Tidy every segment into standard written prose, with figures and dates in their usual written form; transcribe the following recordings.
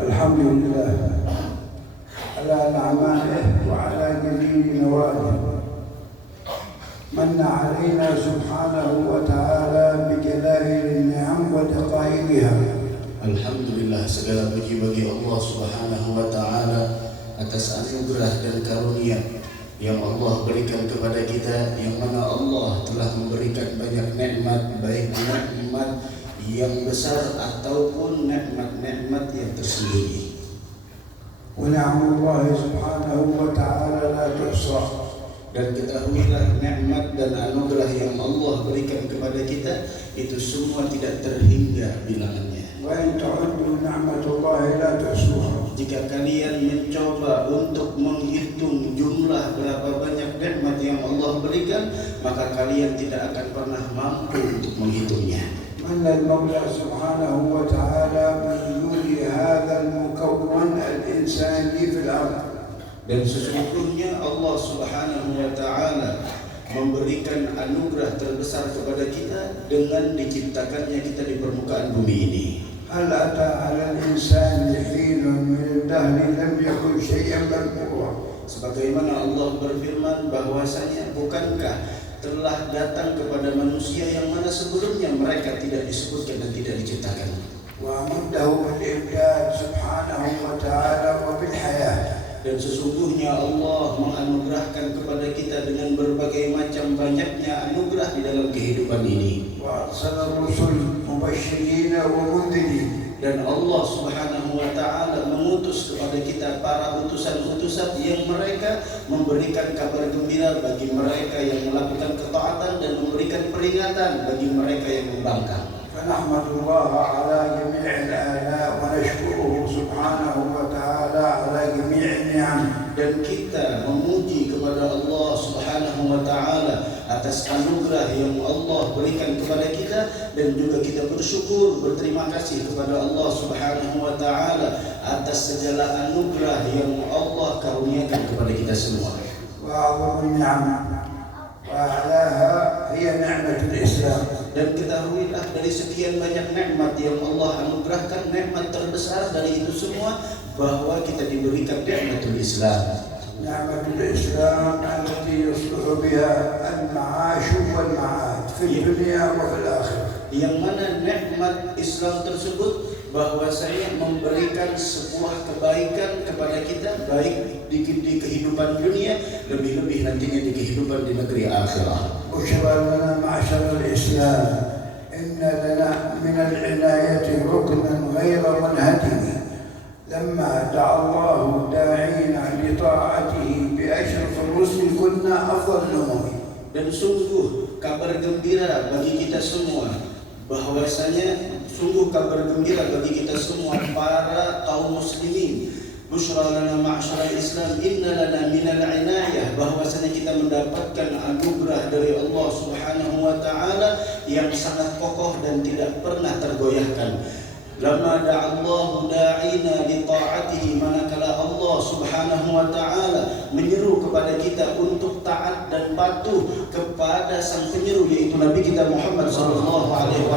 الحمد لله على نعمائه وعلى جليل نواله. من علينا سبحانه وتعالى بجلائل النعم ودقائقها. Alhamdulillah, segala puji bagi Allah Subhanahu wa ta'ala atas anugerah dan karunia yang Allah berikan kepada kita, yang mana Allah telah memberikan banyak nikmat, baik nikmat yang besar ataupun nikmat-nikmat yang tersembunyi. Wa ni'amullah subhanahu wa ta'ala la tuhsa. Dan ketahuilah nikmat dan anugerah yang Allah berikan kepada kita itu semua tidak terhingga bilangannya. Wa in ta'uddu ni'matallahi la tuhsuha. Jika kalian mencoba untuk menghitung jumlah berapa banyak nikmat yang Allah berikan, maka kalian tidak akan pernah mampu untuk menghitungnya. من المولى سبحانه وتعالى بنزول هذا المكون الإنساني في الأرض. Dan sesungguhnya Allah Subhanahu wa ta'ala memberikan anugerah terbesar kepada kita dengan diciptakannya kita di permukaan bumi ini. هل أتى على الإنسان حين من الدهر لم يكن شيئا مذكورا. Sebagaimana Allah berfirman bahwasanya bukankah telah datang kepada manusia yang mana sebelumnya mereka tidak disebutkan dan tidak diciptakan. وأمده بالإمداد سبحانه وتعالى وبالحياة. Dan sesungguhnya Allah menganugerahkan kepada kita dengan berbagai macam banyaknya anugerah di dalam kehidupan ini. وأرسل الرسل مبشرين ومنذرين. Dan Allah Subhanahu wa ta'ala mengutus kepada kita para utusan-utusan yang mereka memberikan kabar gembira bagi mereka yang melakukan ketaatan dan memberikan peringatan bagi mereka yang membangkang. فنحمد الله على جميع الآلاء ونشكره سبحانه وتعالى على جميع النعم. Dan kita memuji kepada Allah Subhanahu wa ta'ala atas anugerah yang Allah berikan kepada kita, dan juga kita bersyukur, berterima kasih kepada Allah Subhanahu wa ta'ala atas segala anugerah yang Allah karuniakan kepada kita semua. وأعظم النعم وأعلاها هي نعمة الإسلام. Dan ketahuilah dari sekian banyak nikmat yang Allah anugerahkan, nikmat terbesar dari itu semua bahwa kita diberikan nikmatul Islam. نعمة الإسلام التي يصلح بها المعاش والمعاد في الدنيا وفي الآخرة. Yang mana nikmat Islam tersebut bahwasanya memberikan sebuah kebaikan kepada kita, baik di kehidupan dunia, lebih-lebih nantinya di kehidupan di negeri akhirat. بشرى لنا معشر الإسلام إن لنا من العناية ركنا غير منهدم. لما دعا الله داعينا لطاعته بأشرف الرسل كنا أفضل الأمم. Dan sungguh kabar gembira bagi kita semua, bahwasanya sungguh kabar gembira bagi kita semua para kaum muslimin. Busyra lana ma'syaral Islam inna lana minal inayah, bahwasanya kita mendapatkan anugerah dari Allah Subhanahu wa ta'ala yang sangat kokoh dan tidak pernah tergoyahkan. Lama da'allahu da'ina li ta'atihi, manakala Allah Subhanahu wa ta'ala menyeru kepada kita untuk taat dan patuh kepada sang penyeru, yaitu Nabi kita Muhammad sallallahu alaihi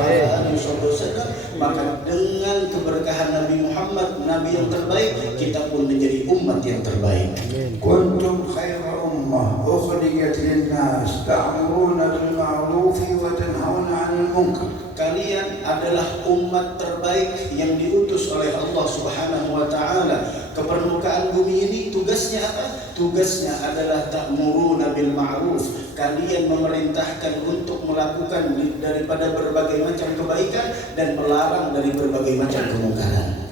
wasallam, maka dengan keberkahan Nabi Muhammad, Nabi yang terbaik, kita pun menjadi umat yang terbaik. Kuntum khaira ummah ukhrijat lin-nas ta'muruna bil ma'ruf wa tanhauna 'anil munkar. Kalian adalah umat terbaik yang diutus oleh Allah Subhanahu wa ta'ala ke permukaan bumi ini. Tugasnya apa? Tugasnya adalah ta'muruna bil ma'ruf. Kalian memerintahkan untuk melakukan daripada berbagai macam kebaikan dan melarang dari berbagai macam kemungkaran.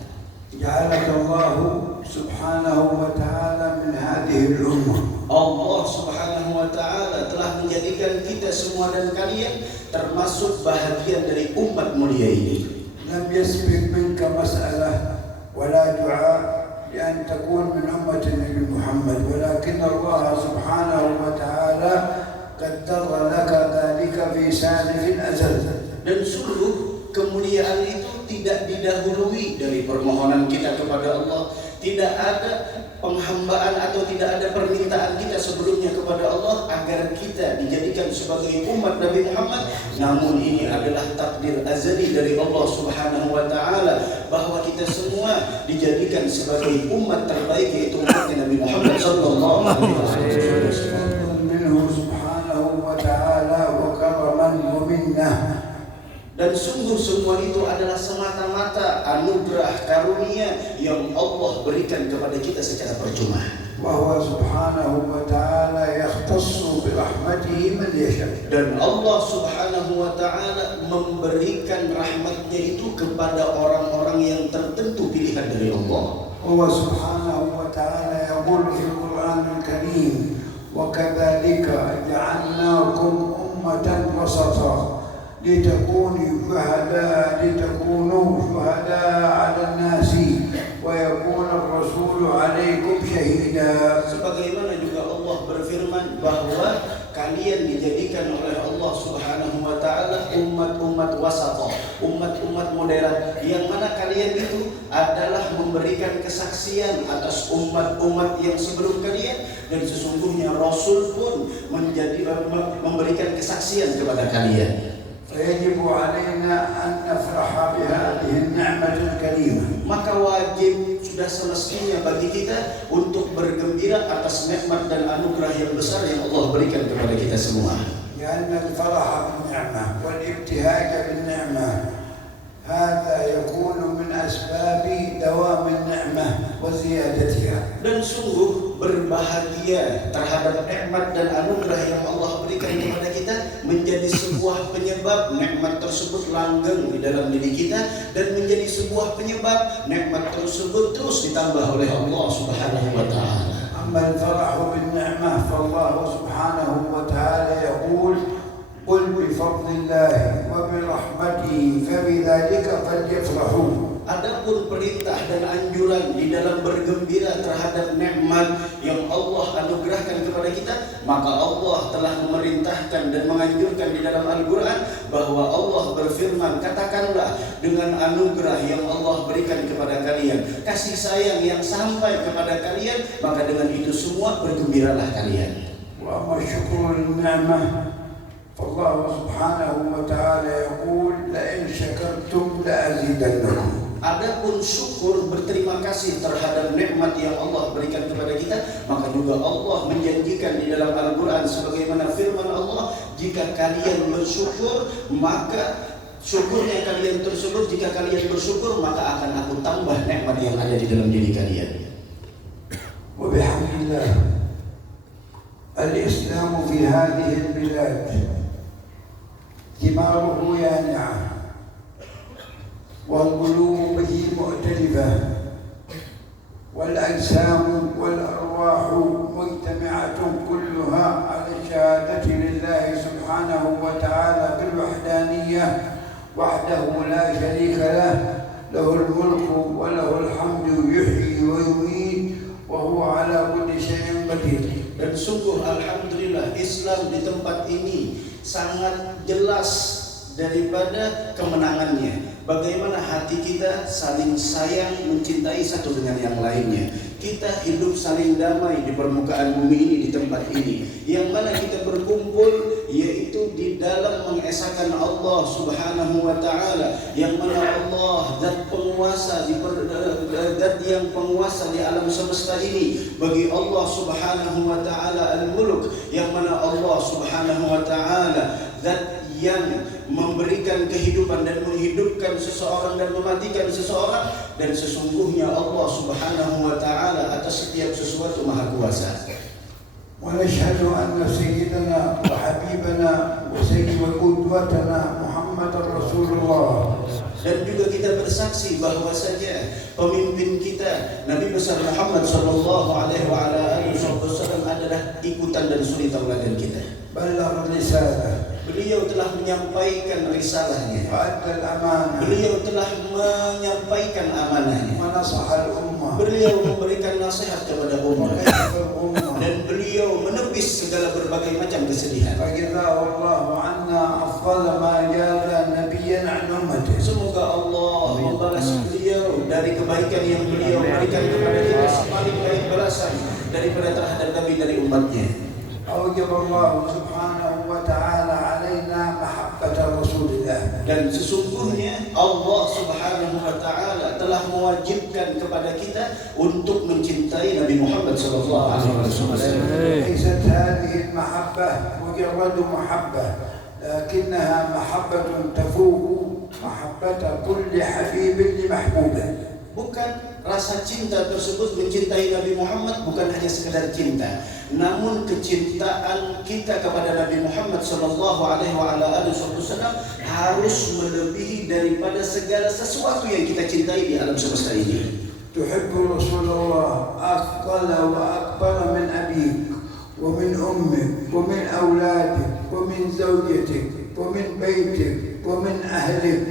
Ja'alakallahu subhanahu wa ta'ala min hadhihi al-ummah. Allah Subhanahu wa ta'ala telah menjadikan kita semua dan kalian termasuk bahagian dari umat mulia ini. Lam yasbiq minka mas'alah wala du'a li an takun min ummati Nabi Muhammad, walakin Allah Subhanahu wa ta'ala qaddara laka dhalika fi salifil azal. Dan sungguh kemuliaan itu tidak didahului dari permohonan kita kepada Allah. Tidak ada penghambaan atau tidak ada permintaan kita sebelumnya kepada Allah agar kita dijadikan sebagai umat Nabi Muhammad. Namun ini adalah takdir azali dari Allah Subhanahu wa ta'ala, bahwa kita semua dijadikan sebagai umat terbaik, yaitu umatnya Nabi Muhammad sallallahu alaihi wasallam. منه سبحانه وتعالى وكرما ومنه. Dan sungguh semua itu adalah semata-mata anugerah karunia yang Allah berikan kepada kita secara percuma. وهو سبحانه وتعالى يختص برحمته من يشاء. Dan Allah Subhanahu wa taala memberikan rahmatnya itu kepada orang-orang yang tertentu pilihan dari Allah. وهو سبحانه وتعالى يقول في القرآن الكريم وكذلك جعلناكم أمة وسطا لتكونوا شهداء على الناس ويكون الرسول عليكم شهيدا. Sebagaimana juga Allah berfirman bahwa kalian dijadikan oleh Allah Subhanahu wa taala umat-umat wasata, umat-umat moderat, yang mana kalian itu adalah memberikan kesaksian atas umat-umat yang sebelum kalian, dan sesungguhnya Rasul pun memberikan kesaksian kepada kalian. فيجب علينا أن نفرح بهذه النعمة الكريمة. Maka wajib, sudah semestinya bagi kita untuk bergembira atas nikmat dan anugerah yang besar yang Allah berikan kepada kita semua. لأن الفرح بالنعمة والابتهاج بالنعمة هذا يكون من أسباب دوام النعمة وزيادتها. Dan sungguh berbahagia terhadap nikmat dan anugerah yang Allah berikan kepada kita menjadi sebuah penyebab nikmat tersebut langgeng di dalam diri kita, dan menjadi sebuah penyebab nikmat tersebut terus ditambah oleh Allah Subhanahu wa taala. أما الفرح بالنعمة فالله سبحانه وتعالى يقول قل بفضل الله وبرحمته فبذلك فليفرحوا. Adapun perintah dan anjuran di dalam bergembira terhadap nikmat yang Allah anugerahkan kepada kita, maka Allah telah memerintahkan dan menganjurkan di dalam Al-Quran bahwa Allah berfirman, katakanlah dengan anugerah yang Allah berikan kepada kalian, kasih sayang yang sampai kepada kalian, maka dengan itu semua bergembiralah kalian. وأما الشكر للنعمة فالله سبحانه وتعالى يقول لئن شكرتم لأزيدنكم. Adapun syukur, berterima kasih terhadap nikmat yang Allah berikan kepada kita, maka juga Allah menjanjikan di dalam Al-Quran sebagaimana firman Allah, jika kalian bersyukur, maka syukurnya kalian tersebut, jika kalian bersyukur, maka akan aku tambah nikmat yang ada di dalam diri kalian. وبحمد الله الإسلام في هذه البلاد ثماره يانعة والقلوب به مؤتلفة والأجسام والأرواح مجتمعة كلها على الشهادة لله سبحانه وتعالى بالوحدانية وحده لا شريك له، له الملك وله الحمد يحيي ويميت وهو على كل شيء قدير. Dan sungguh alhamdulillah Islam di tempat ini sangat jelas daripada kemenangannya. Bagaimana hati kita saling sayang, mencintai satu dengan yang lainnya. Kita hidup saling damai di permukaan bumi ini, di tempat ini, yang mana kita berkumpul yaitu di dalam mengesahkan Allah Subhanahu wa taala, yang mana Allah zat penguasa zat yang penguasa di alam semesta ini. Bagi Allah Subhanahu wa taala al-mulk, yang mana Allah Subhanahu wa taala zat yang memberikan kehidupan dan menghidupkan seseorang dan mematikan seseorang, dan sesungguhnya Allah Subhanahu wa taala atas setiap sesuatu maha kuasa. ونشهد أن سيدنا وحبيبنا وسيد وقدوتنا محمد رسول الله. Dan juga kita bersaksi bahwasanya pemimpin kita Nabi besar Muhammad sallallahu alaihi wasallam adalah ikutan dan suri tauladan kita. بلغ الرسالة. Beliau telah menyampaikan risalahnya. وأدى الأمانة. Beliau telah menyampaikan amanahnya. ونصح الأمة. Beliau memberikan nasihat kepada umat. وكشف الأمة. Dan beliau menepis segala berbagai macam kesedihan. فجزاه الله عنا أفضل ما جاز نبيا عن أمته. Semoga Allah membalas beliau dari kebaikan yang beliau berikan kepada kita sepaling baik balasan daripada terhadap Nabi dari umatnya. أوجب الله سبحانه وتعالى علينا محبة رسول الله. Dan sesungguhnya Allah Subhanahu wa taala telah telah mewajibkan kepada kita untuk mencintai Nabi Muhammad sallallahu alaihi wasallam. ليست هذه المحبة مجرد محبة لكنها محبة تفوق محبة كل حبيب لمحبوبه. Bukan rasa cinta tersebut mencintai Nabi Muhammad bukan hanya sekedar cinta, namun kecintaan kita kepada Nabi Muhammad sallallahu alaihi wasallam harus melebihi daripada segala sesuatu yang kita cintai di alam semesta ini. تحب رسول الله أفضل وأكبر من أبيك ومن أمك ومن أولادك ومن زوجتك ومن بيتك ومن أهلك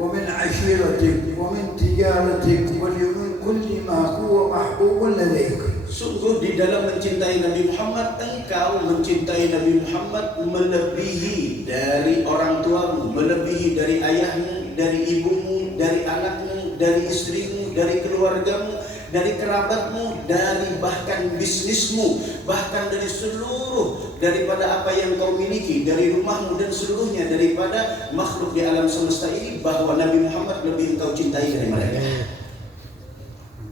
ومن عشيرتك ومن تجارتك ومن كل ما هو محبوب لديك. Sungguh di dalam mencintai Nabi Muhammad, engkau mencintai Nabi Muhammad melebihi dari orang tuamu, melebihi dari ayahmu, dari ibumu, dari anakmu, dari istrimu, dari keluargamu, dari kerabatmu, dari bahkan bisnismu, bahkan dari seluruh daripada apa yang kau miliki, dari rumahmu dan seluruhnya daripada makhluk di alam semesta ini, bahwa Nabi Muhammad lebih engkau cintai dari mereka.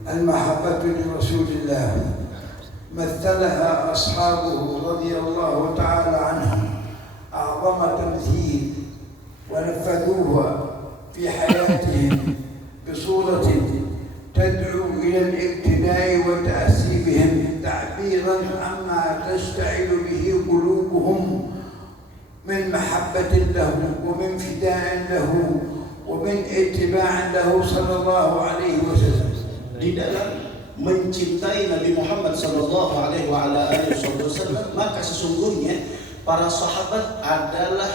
المحبة لرسول الله مثلها أصحابه رضي الله تعالى عنهم أعظم تمثيل ونفذوها في حياتهم بصورة تدعو إلى الاقتداء والتأسي بهم تعبيرا عما تشتعل به قلوبهم من محبة له ومن فداء له ومن اتباع له صلى الله عليه وسلم. Di dalam mencintai Nabi Muhammad sallallahu alaihi wasallam, maka sesungguhnya para sahabat adalah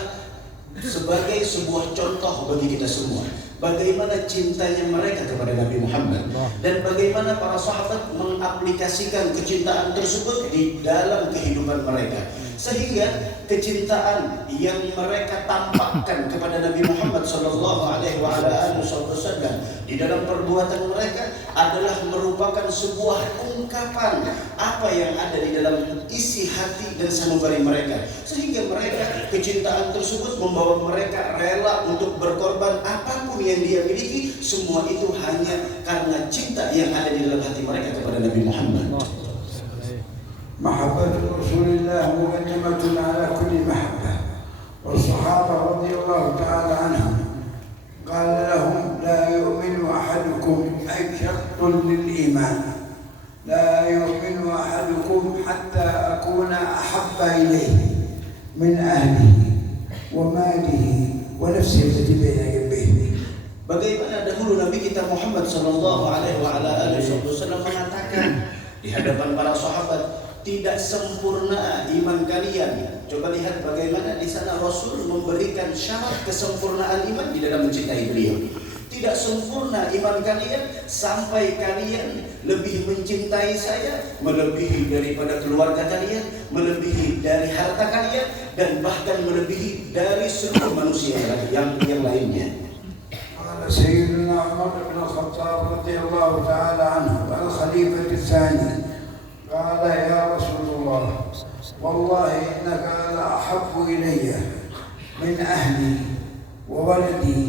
sebagai sebuah contoh bagi kita semua. Bagaimana cintanya mereka kepada Nabi Muhammad dan bagaimana para sahabat mengaplikasikan kecintaan tersebut di dalam kehidupan mereka, sehingga kecintaan yang mereka tampakkan kepada Nabi Muhammad sallallahu alaihi wasallam di dalam perbuatan mereka adalah merupakan sebuah ungkapan apa yang ada di dalam isi hati dan sanubari mereka, sehingga mereka kecintaan tersebut membawa mereka rela untuk berkorban apapun yang dia miliki, semua itu hanya karena cinta yang ada di dalam hati mereka kepada Nabi Muhammad. محبة رسول الله مقدمة على كل محبة، والصحابة رضي الله تعالى عنهم قال لهم لا يؤمن أحدكم أي شرط للإيمان، لا يؤمن أحدكم حتى أكون أحب إليه من أهله وماله ونفسه التي بين جنبيه. Bagaimana dahulu Nabi kita Muhammad sallallahu alaihi wasallam mengatakan di hadapan para sahabat, tidak sempurna iman kalian. Coba lihat bagaimana di sana Rasul memberikan syarat kesempurnaan iman di dalam mencintai beliau. Tidak sempurna iman kalian sampai kalian lebih mencintai saya, melebihi daripada keluarga kalian, melebihi dari harta kalian, dan bahkan melebihi dari seluruh manusia yang lainnya. سيدنا عمر بن الخطاب رضي الله تعالى عنه الخليفة الثاني قال يا رسول الله والله إنك لأحب إلي من أهلي وولدي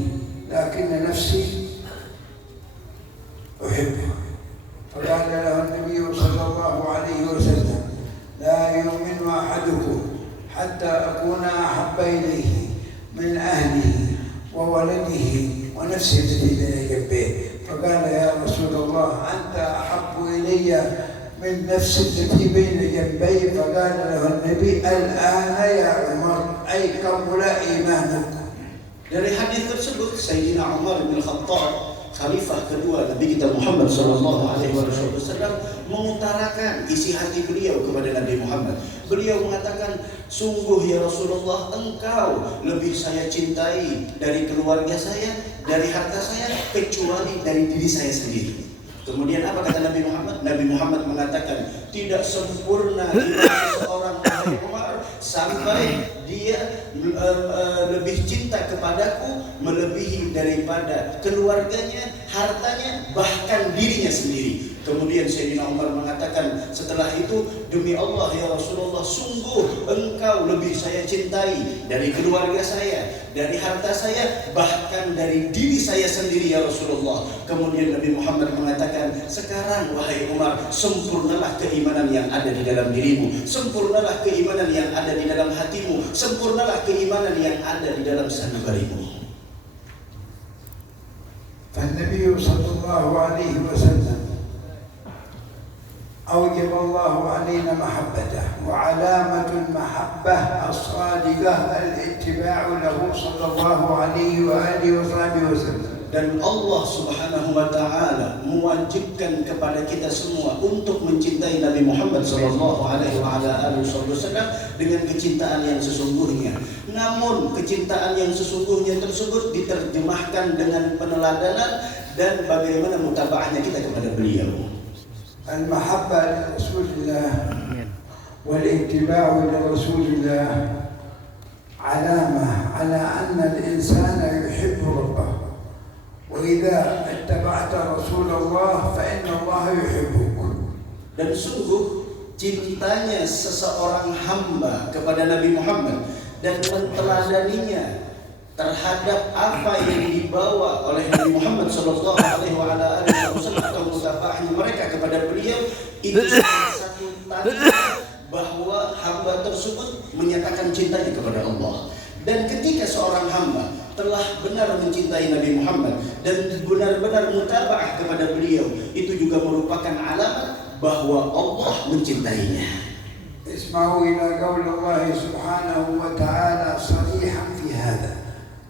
لكن نفسي أحبه. فقال له النبي صلى الله عليه وسلم لا يؤمن أحدكم حتى أكون أحب إليه من أهله وولده ونفسه التي بين جنبيه. فقال يا رسول الله أنت أحب إلي من نفس التي بين جنبي. فقال له النبي الآن يا عمر أي كمل إيمانك. Dari hadis tersebut Sayyidina Umar bin Khattab, khalifah kedua Nabi kita Muhammad sallallahu alaihi wasallam, mengutarakan isi hati beliau kepada Nabi Muhammad. Beliau mengatakan, sungguh ya Rasulullah, engkau lebih saya cintai dari keluarga saya, dari harta saya, kecuali dari diri saya sendiri. Kemudian apa kata Nabi Muhammad? Nabi Muhammad mengatakan, tidak sempurna iman seseorang wahai Umar sampai dia lebih cinta kepadaku melebihi daripada keluarganya, hartanya, bahkan dirinya sendiri. Kemudian Sayyidina Umar mengatakan setelah itu, demi Allah ya Rasulullah, sungguh engkau lebih saya cintai dari keluarga saya, dari harta saya, bahkan dari diri saya sendiri ya Rasulullah. Kemudian Nabi Muhammad mengatakan, sekarang wahai Umar, sempurnalah keimanan yang ada di dalam dirimu, sempurnalah keimanan yang ada di dalam hatimu, sempurnalah keimanan yang ada di dalam sanubarimu. فالنبي صلى الله عليه وسلم أوجب الله علينا محبته، وعلامة المحبة الصادقة الاتباع له صلى الله عليه وآله وصحبه وسلم. Dan Allah Subhanahu wa taala mewajibkan kepada kita semua untuk mencintai Nabi Muhammad sallallahu alaihi wasallam dengan kecintaan yang sesungguhnya. Namun kecintaan yang sesungguhnya tersebut diterjemahkan dengan peneladanan dan bagaimana mutabaahnya kita kepada beliau. المحبة لرسول الله والاتباع لرسول الله علامة على أن الإنسان يحب ربه، وإذا اتبعت رسول الله فإن الله يحبك. Dan sungguh cintanya seseorang hamba kepada Nabi Muhammad dan menteladaninya terhadap apa yang dibawa oleh Nabi Muhammad sallallahu alaihi wasallam atau mutabahnya mereka kepada beliau, itu satu tanda bahwa hamba tersebut menyatakan cintanya kepada Allah. Dan ketika seorang hamba telah benar mencintai Nabi Muhammad dan benar-benar mutabah kepada beliau, itu juga merupakan alamat bahwa Allah mencintainya. اسمعوا إلى قول الله سبحانه وتعالى صريحا في هذا،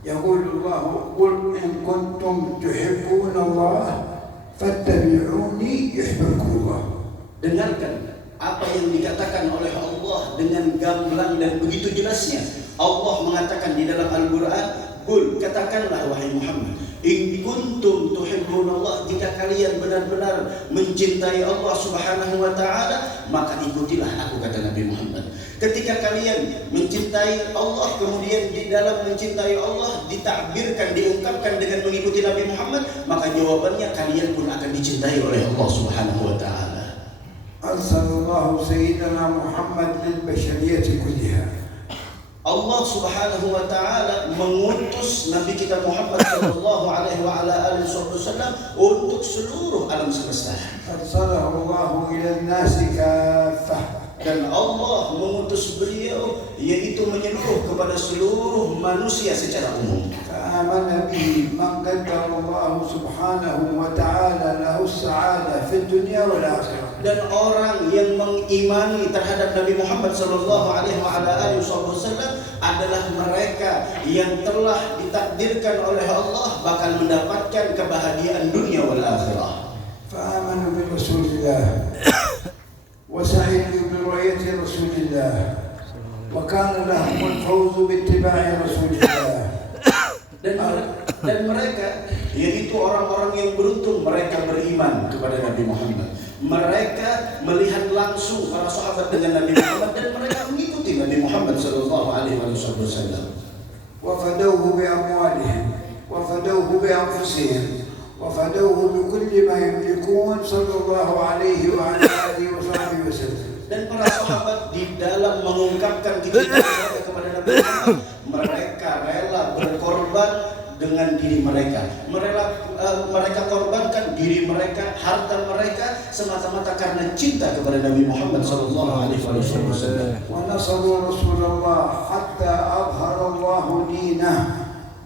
يقول الله قل إن كنتم تحبون الله فاتبعوني يحببكم الله. Dengarkan apa yang dikatakan oleh Allah dengan gamblang dan begitu jelasnya. Allah mengatakan di dalam Al-Quran, Qul, katakanlah wahai Muhammad, in kuntum tuhibbunallah, jika kalian benar-benar mencintai Allah Subhanahu wa taala, maka ikutilah aku, kata Nabi Muhammad. Ketika kalian mencintai Allah, kemudian di dalam mencintai Allah ditakbirkan, diungkapkan dengan mengikuti Nabi Muhammad, maka jawabannya kalian pun akan dicintai oleh Allah Subhanahu wa taala. Arsalallahu sayyidina Muhammad lil bashariyati kulliha. Allah Subhanahu wa taala mengutus Nabi kita Muhammad sallallahu alaihi wasallam untuk seluruh alam semesta. Arsalahu Allahu ila an-nasi kaffah. Dan Allah mengutus beliau yaitu menyeluruh kepada seluruh manusia secara umum. Fa'amana bihi man qaddara Allah Subhanahu wa ta'ala lahu as-sa'adah fid dunya wal akhirah. Dan orang yang mengimani terhadap Nabi Muhammad sallallahu alaihi wasallam adalah mereka yang telah ditakdirkan oleh Allah bakal mendapatkan kebahagiaan dunia wal akhirah. Fa'amanu bi Rasulillah wa sa'idu bi ru'yati Rasulillah wa kana lahum al-fawz bi ittiba'i Rasulillah. Dan mereka yaitu orang-orang yang beruntung, mereka beriman kepada Nabi Muhammad. Mereka melihat langsung para sahabat dengan Nabi Muhammad dan mereka mengikuti Nabi Muhammad sallallahu alaihi wasallam. Wa fadawhu bi amwalihim wa fadawhu bi anfusihim wa fadawhu bi kulli ma yamlikun sallallahu alaihi wa alihi wasallam. Dan para sahabat di dalam mengungkapkan kecintaan mereka kepada Nabi Muhammad, mereka rela berkorban dengan diri mereka. Mereka korbankan diri mereka, harta mereka semata-mata karena cinta kepada Nabi Muhammad sallallahu alaihi wasallam. Wa nasaru Rasulullah hatta azhara Allah dinah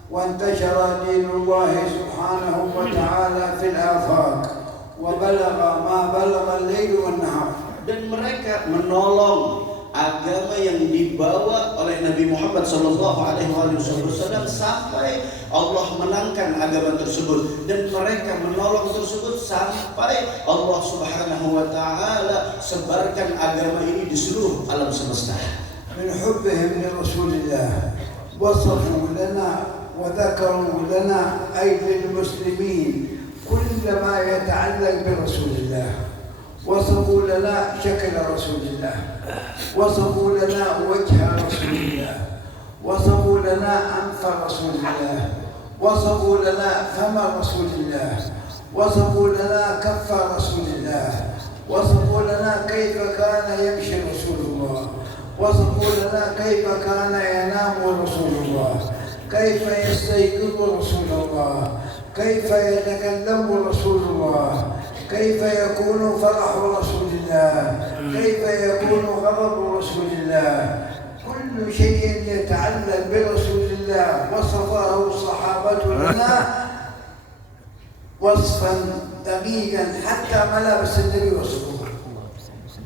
wa intashara dinullah subhanahu wa ta'ala fil afaq wa balagha ma balagha al-lail wan nahar. Dan mereka menolong agama yang dibawa oleh Nabi Muhammad sallallahu alaihi wasallam sampai Allah menangkan agama tersebut, dan mereka menolong tersebut sampai Allah Subhanahu wa taala sebarkan agama ini di seluruh alam semesta. Min hubbihim li Rasulillah wasafu lana wa dhakaru lana ay lil muslimin kull ma yata'allaq bi Rasulillah. وصفوا لنا شكل رسول الله، وصفوا لنا وجه رسول الله، وصفوا لنا أنف رسول الله، وصفوا لنا فم رسول الله، وصفوا لنا كف رسول الله، وصفوا لنا كيف كان يمشي رسول الله، وصفوا لنا كيف كان ينام رسول الله، كيف يستيقظ رسول الله، كيف يتكلم رسول الله، كيف يكون فرح رسول الله، كيف يكون غضب رسول الله. كل شيء يتعلق برسول الله وصفه الصحابة لنا وصفا دقيقا حتى ملابس النبي وصفه.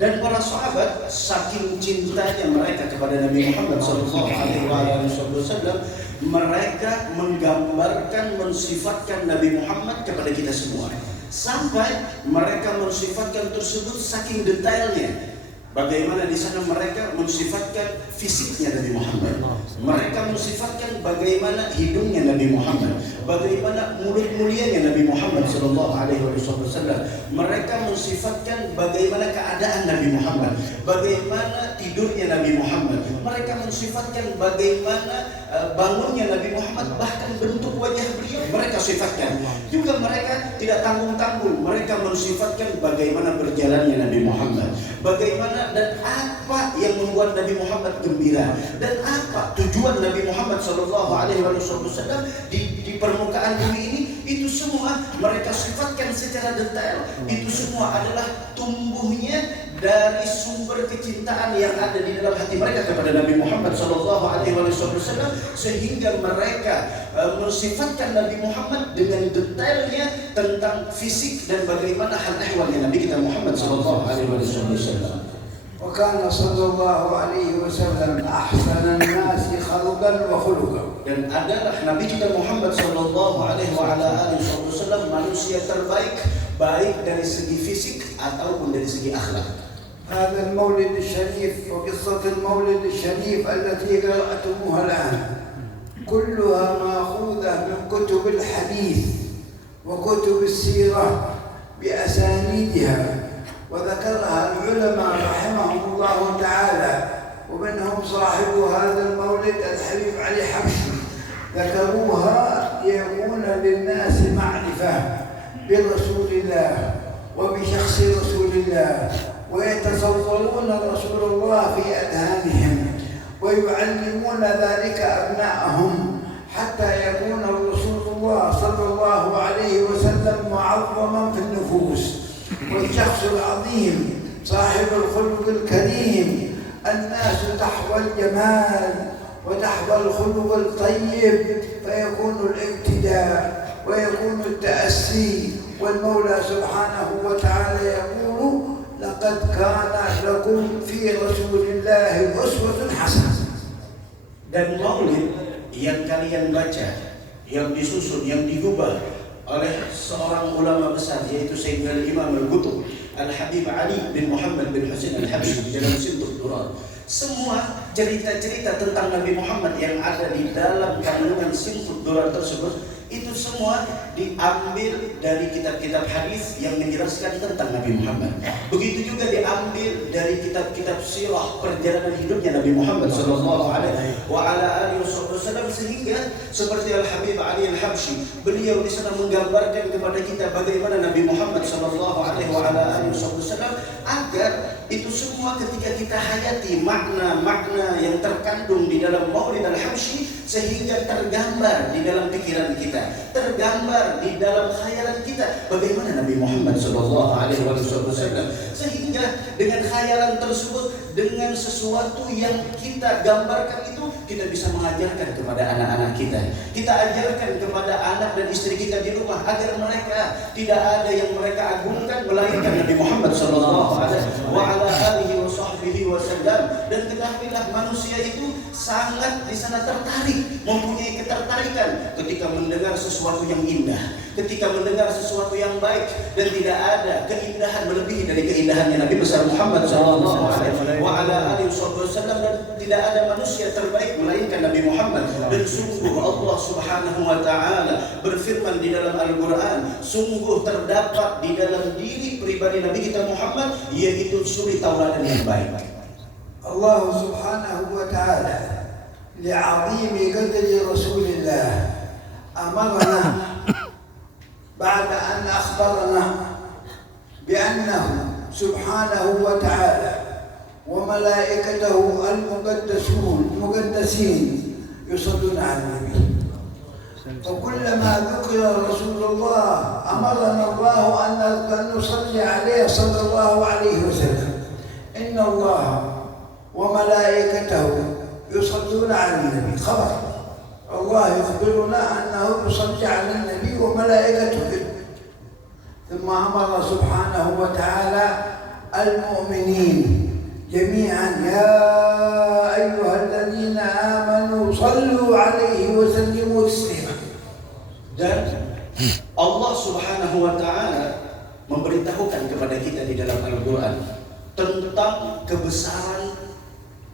Dan para sahabat saking cintanya mereka kepada Nabi Muhammad SAW, mereka menggambarkan, mensifatkan Nabi Muhammad kepada kita semua. Sampai mereka mensifatkan tersebut saking detailnya. Bagaimana di sana mereka mensifatkan fisiknya Nabi Muhammad. Mereka mensifatkan bagaimana hidungnya Nabi Muhammad, bagaimana mulut mulianya Nabi Muhammad sallallahu alaihi wasallam. Mereka mensifatkan bagaimana keadaan Nabi Muhammad, bagaimana tidurnya Nabi Muhammad. Mereka mensifatkan bagaimana bangunnya Nabi Muhammad, bahkan bentuk wajah beliau mereka sifatkan. Juga mereka tidak tanggung-tanggung, mereka mensifatkan bagaimana berjalannya Nabi Muhammad, bagaimana dan apa yang membuat Nabi Muhammad gembira, dan apa tujuan Nabi Muhammad sallallahu alaihi wasallam di permukaan bumi ini. Itu semua mereka sifatkan secara detail. Itu semua adalah tumbuhnya dari sumber kecintaan yang ada di dalam hati mereka kepada Nabi Muhammad sallallahu alaihi wasallam, sehingga mereka mensifatkan Nabi Muhammad dengan detailnya tentang fisik dan bagaimana hal ehwalnya Nabi kita Muhammad sallallahu alaihi wasallam. وكان صلى الله عليه وسلم أحسن الناس خلقا وخلقا. Dan adalah Nabi kita Muhammad sallallahu alaihi wasallam manusia terbaik, baik dari segi fisik ataupun dari segi akhlak. هذا المولد الشريف وقصة المولد الشريف التي قرأتموها الآن كلها مأخوذة من كتب الحديث وكتب السيرة بأسانيدها، وذكرها العلماء رحمهم الله تعالى، ومنهم صاحب هذا المولد الحبيب علي حبشي. ذكروها ليكون للناس معرفة برسول الله وبشخص رسول الله، ويتصورون رسول الله في أذهانهم، ويعلمون ذلك أبناءهم حتى يكون رسول الله صلى الله عليه وسلم معظما في النفوس، والشخص العظيم صاحب الخلق الكريم. الناس تحوى الجمال وتحوى الخلق الطيب، فيكون الاقتداء ويكون التأسي. والمولى سبحانه وتعالى يقول: لقد كان لكم في رسول الله أسوة حسنة. Dan maulid yang kalian baca, yang disusun, yang digubah oleh seorang ulama besar, yaitu Sayyidina Imam Al-Qutb Al-Habib Ali bin Muhammad bin Husain Al-Habsyi di dalam Simtud Durar. Semua cerita-cerita tentang Nabi Muhammad yang ada di dalam kandungan Simtud Durar tersebut, itu semua diambil dari kitab-kitab hadis yang menjelaskan tentang Nabi Muhammad. Begitu juga diambil dari kitab-kitab sirah perjalanan hidupnya Nabi Muhammad sallallahu alaihi wasallam, sehingga seperti Al-Habib Ali Al-Habsyi, beliau di sana menggambarkan kepada kita bagaimana Nabi Muhammad sallallahu alaihi wasallam, agar itu semua ketika kita hayati makna-makna yang terkandung di dalam Maulid Al-Habsyi, sehingga tergambar di dalam pikiran kita, tergambar di dalam khayalan kita bagaimana Nabi Muhammad sallallahu alaihi wasallam, sehingga dengan khayalan tersebut, dengan sesuatu yang kita gambarkan itu, kita bisa mengajarkan kepada anak-anak kita. Kita ajarkan kepada anak dan istri kita di rumah agar mereka tidak ada yang mereka agungkan melainkan Nabi Muhammad sallallahu alaihi wasallam. Dan ketahuilah manusia itu sangat di sana tertarik, mempunyai ketertarikan ketika mendengar sesuatu yang indah, ketika mendengar sesuatu yang baik, dan tidak ada keindahan melebihi dari keindahannya Nabi besar Muhammad sallallahu alaihi wasallam, dan tidak ada manusia terbaik melainkan Nabi Muhammad. Dan sungguh Allah Subhanahu wa taala berfirman di dalam Al-Qur'an, sungguh terdapat di dalam diri pribadi Nabi kita Muhammad yaitu suri tauladan yang baik. Allah Subhanahu wa ta'ala li'azimi qadri Rasulillah amarna بعد أن أخبرنا بأنه سبحانه وتعالى وملائكته المقدسين يصلون على النبي. فكلما ذكر رسول الله أمرنا الله أن نصلي عليه صلى الله عليه وسلم. إن الله وملائكته يصلون على النبي، خبر الله يخبرنا أنه يصلي على النبي وملائكته. ثم أمر سبحانه وتعالى المؤمنين جميعا يا أيها الذين آمنوا صلوا عليه وسلموا تسليما. Dan Allah Subhanahu wa taala memberitahukan kepada kita di dalam Al-Qur'an tentang kebesaran,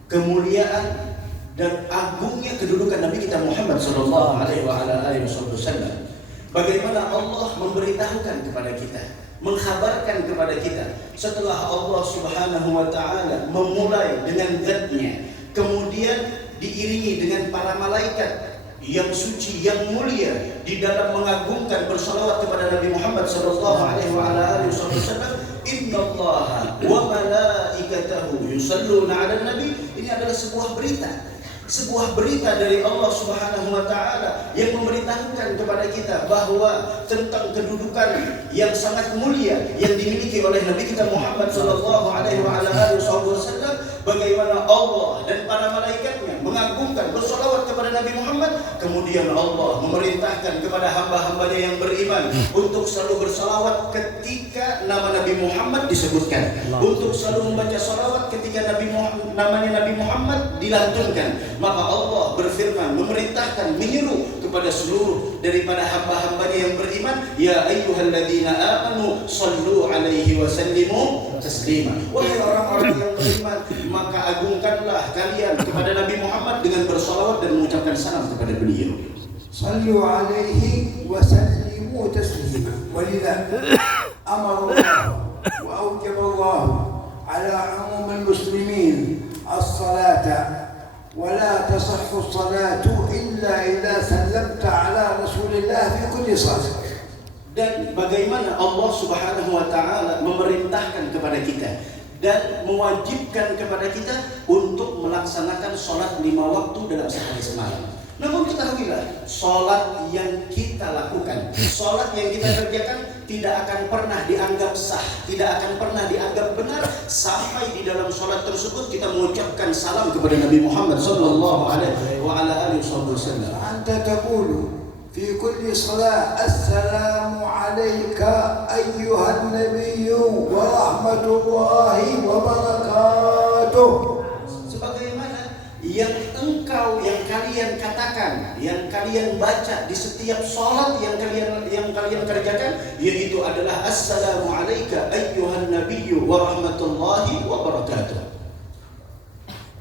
kemuliaan dan agungnya kedudukan Nabi kita Muhammad sallallahu alaihi wasallam. Bagaimana Allah memberitahukan kepada kita, mengkhabarkan kepada kita setelah Allah Subhanahu wa taala memulai dengan zat-Nya, kemudian diiringi dengan para malaikat yang suci, yang mulia di dalam mengagungkan bersalawat kepada Nabi Muhammad sallallahu alaihi wasallam. Innallaha wa malaikatahu yusalluna 'alan nabi. Ini adalah sebuah berita dari Allah Subhanahu wa taala yang memberitahukan kepada kita bahwa tentang kedudukan yang sangat mulia yang dimiliki oleh Nabi kita Muhammad sallallahu alaihi wasallam, bagaimana Allah dan para malaikatnya mengagungkan bersolawat kepada Nabi Muhammad. Kemudian Allah memerintahkan kepada hamba-hambanya yang beriman untuk selalu bersolawat ketika nama Nabi Muhammad disebutkan, untuk selalu membaca solawat ketika namanya Nabi Muhammad dilantunkan. Maka Allah berfirman, memerintahkan, menyuruh kepada seluruh daripada hamba-hambanya yang beriman, ya ayyuhalladzina amanu sallu alaihi wa sallimu taslima. Wahai orang-orang yang beriman, maka agungkanlah kalian kepada Nabi Muhammad dengan bersalawat dan mengucapkan salam kepada beliau. Sallu alaihi wa sallimu taslima. Walidha amara Allah wa awjaba Allah ala umum al-muslimin as-salata. ولا تصح الصلاة إلا إذا سلمت على رسول الله في كل صلاة. Dan bagaimana Allah Subhanahu wa taala memerintahkan kepada kita dan mewajibkan kepada kita untuk melaksanakan sholat 5 waktu dalam sehari semalam. Namun ketahuilah, sholat yang kita lakukan, sholat yang kita kerjakan tidak akan pernah dianggap sah, tidak akan pernah dianggap benar sampai di dalam sholat tersebut kita mengucapkan salam kepada Nabi Muhammad sallallahu alaihi wasallam. Anta taqulu fi kulli salat assalamu alayka ayyuhan nabiyyu wa rahmatullahi wa barakatuh. Sebagaimana yang kalian katakan, yang kalian baca di setiap sholat yang kalian kerjakan, yaitu adalah assalamu alayka ayyuhan nabiyyu wa rahmatullahi wa barakatuh.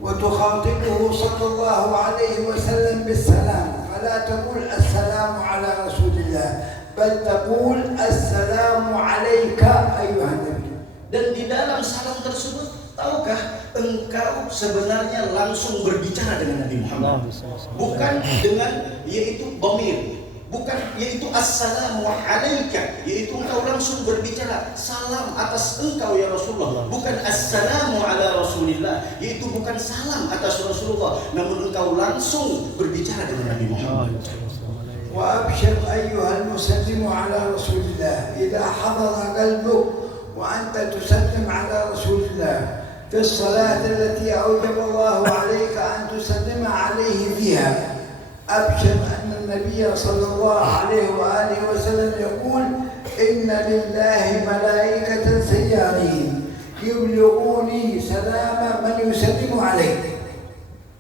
Wa tukhatibuhu sallallahu alaihi wasallam bisalam, fala taqul assalamu ala rasulillah, bal taqul assalamu alayka ayyuhan nabiyyu. Dan di dalam salam tersebut, tahukah engkau sebenarnya langsung berbicara dengan Nabi Muhammad, bukan dengan yaitu dhamir, bukan yaitu assalamu alayka, yaitu engkau langsung berbicara salam atas engkau ya Rasulullah, bukan assalamu ala rasulillah, yaitu bukan salam atas Rasulullah, namun engkau langsung berbicara dengan Nabi Muhammad. وأبشر أيها المسلم على رسول الله إذا حضر قلبك وأنت تسلم على رسول الله في الصلاة التي أوجب الله عليك أن تسلم عليه فيها. أبشر أن النبي صلى الله عليه وآله وسلم يقول إن لله ملائكة سيارين يبلغوني سلام من يسلم عليه.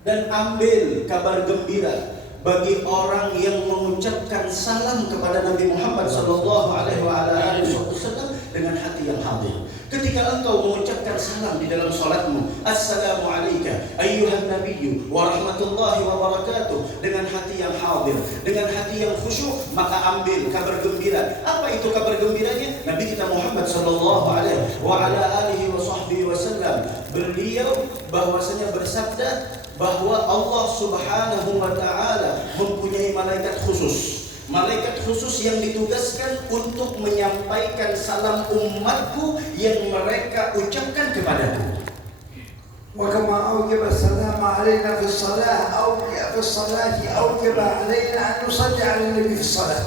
Dan ambil kabar gembira bagi orang yang mengucapkan salam kepada Nabi Muhammad sallallahu alaihi wasallam dengan hati yang hadir. Ketika engkau mengucapkan salam di dalam salatmu, assalamu alayka ayyuhan nabiyyu wa rahmatullahi wa barakatuh, dengan hati yang hadir, dengan hati yang khusyuk, maka ambil kabar gembira. Apa itu kabar gembiranya? Nabi kita Muhammad sallallahu alaihi wasallam, beliau bahwasanya bersabda bahwa Allah Subhanahu wa taala mempunyai malaikat khusus. malaikat khusus yang ditugaskan untuk menyampaikan salam umatku yang mereka ucapkan kepadaku. وكما أوجب السلام علينا في الصلاة أوجب علينا أن نصلي على النبي في الصلاة.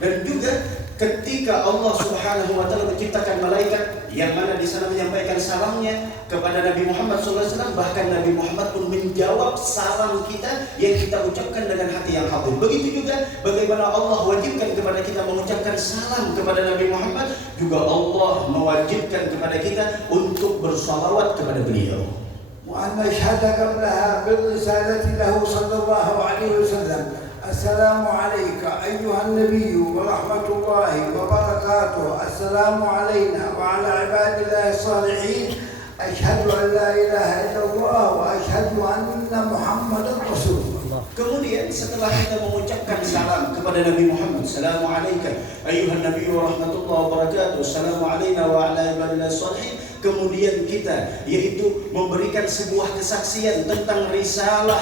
Dan juga ketika Allah Subhanahu wa taala menciptakan malaikat yang mana di sana menyampaikan salamnya kepada Nabi Muhammad SAW, bahkan Nabi Muhammad pun menjawab salam kita yang kita ucapkan dengan hati yang hadir. Begitu juga bagaimana Allah wajibkan kepada kita mengucapkan salam kepada Nabi Muhammad, juga Allah mewajibkan kepada kita untuk bersalawat kepada beliau. وأن نشهد قبلها بالرسالة له صلى الله عليه وسلم: السلام عليك أيها النبي ورحمة الله وبركاته، السلام علينا وعلى عباد الله الصالحين، أشهد أن لا إله إلا الله وأشهد أن محمدا رسول الله. Kemudian setelah kita mengucapkan salam kepada Nabi Muhammad, Assalamualaikum ayuhan Nabi wa rahmatullahi wa barakatuh, Assalamu alayna wa ala ibadillah salihin. Kemudian kita yaitu memberikan sebuah kesaksian tentang risalah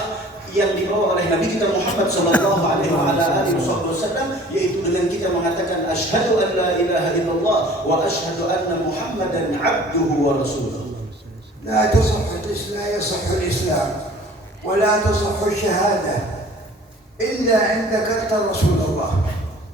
yang dibawa oleh Nabi kita Muhammad sallallahu alaihi wasallam, yaitu dengan kita mengatakan asyhadu an la ilaha illallah wa asyhadu anna Muhammadan abduhu wa rasuluh. لا يصح الإسلام ولا تصح الشهادة إلا عند كتر رسول الله.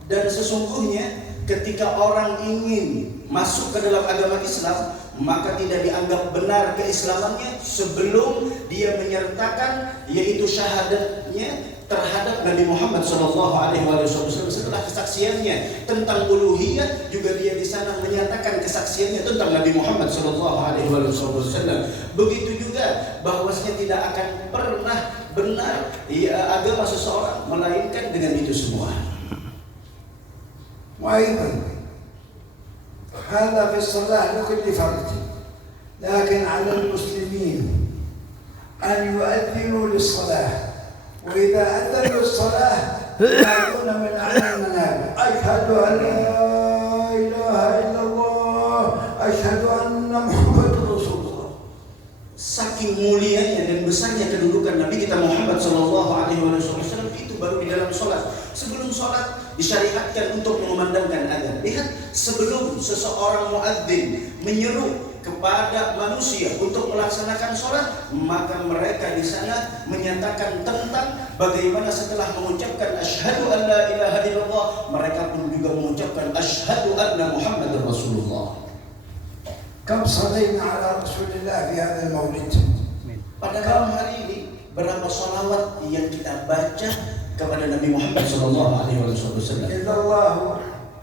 Dan sesungguhnya ketika orang ingin masuk ke dalam agama Islam, maka tidak dianggap benar keislamannya sebelum dia menyertakan yaitu syahadatnya terhadap Nabi Muhammad SAW. Setelah kesaksiannya tentang uluhiyah, juga dia di sana menyatakan kesaksiannya tentang Nabi Muhammad SAW. Begitu juga bahwasanya tidak akan pernah benar agama seseorang melainkan dengan itu semua. وأيضا هذا في الصلاة لكل فرد، لكن على المسلمين أن يؤذنوا للصلاة، وإذا أذنوا الصلاة يأتون من أعلى المنابر: أشهد أن لا إله إلا الله، أشهد أن محمدا رسول الله. Saking mulianya dan besarnya kedudukan Nabi kita Muhammad SAW itu baru di dalam sholat. Sebelum sholat disyariatkan untuk mengumandangkan adzan. Lihat, sebelum seseorang muadzin menyeru kepada manusia untuk melaksanakan sholat, maka mereka di sana menyatakan tentang bagaimana setelah mengucapkan asyhadu an la ilaha illallah, mereka pun juga mengucapkan asyhadu anna Muhammadar Rasulullah. كم صلينا على رسول الله في هذا المولد؟ Pada malam hari ini, berapa salawat yang kita baca kepada Nabi Muhammad SAW? جزا الله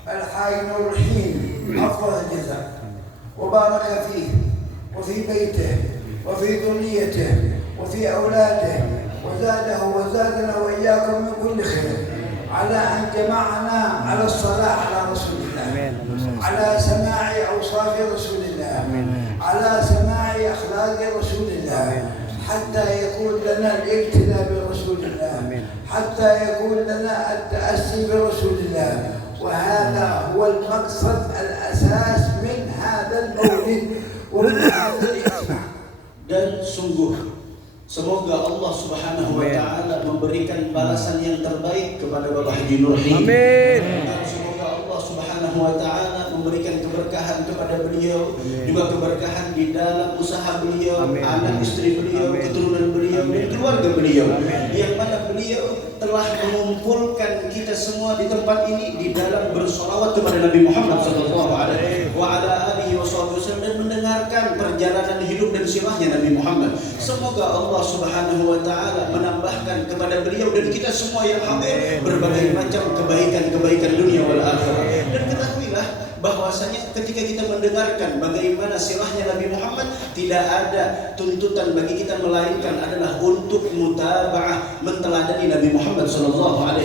الحي نور الحين أفضل الجزاء، وبارك فيه وفي بيته وفي ذريته وفي أولاده، وزادنا وإياكم من كل خير، على أن جمعنا على الصلاة على رسول الله، على سماع أوصاف رسول الله، على سماع أخلاق رسول الله، حتى يكون لنا الاقتداء برسول الله، حتى يكون لنا التأسي برسول الله. وهذا هو المقصد الأساس من هذا المولد ومن هذا الاجتماع. Dan sungguh semoga Allah Subhanahu wa taala memberikan balasan yang terbaik kepada Bapak Haji Nurhi. Amin. Dan semoga Allah Subhanahu wa taala memberikan keberkahan kepada beliau, juga keberkahan di dalam usaha beliau, anak istri beliau, keturunan beliau, dan keluarga beliau. Yang mana beliau telah mengumpulkan kita semua di tempat ini di dalam bersolawat kepada Nabi Muhammad SAW dan mendengarkan perjalanan hidup dan sirahnya Nabi Muhammad. Semoga Allah Subhanahu wa taala menambahkan kepada beliau dan kita semua yang hadir berbagai macam kebaikan-kebaikan dunia wal akhirah. Dan ketahuilah bahwasanya ketika kita mendengarkan bagaimana sirahnya Nabi Muhammad, tidak ada tuntutan bagi kita melainkan adalah untuk mutaba'ah, menteladani Nabi Muhammad SAW.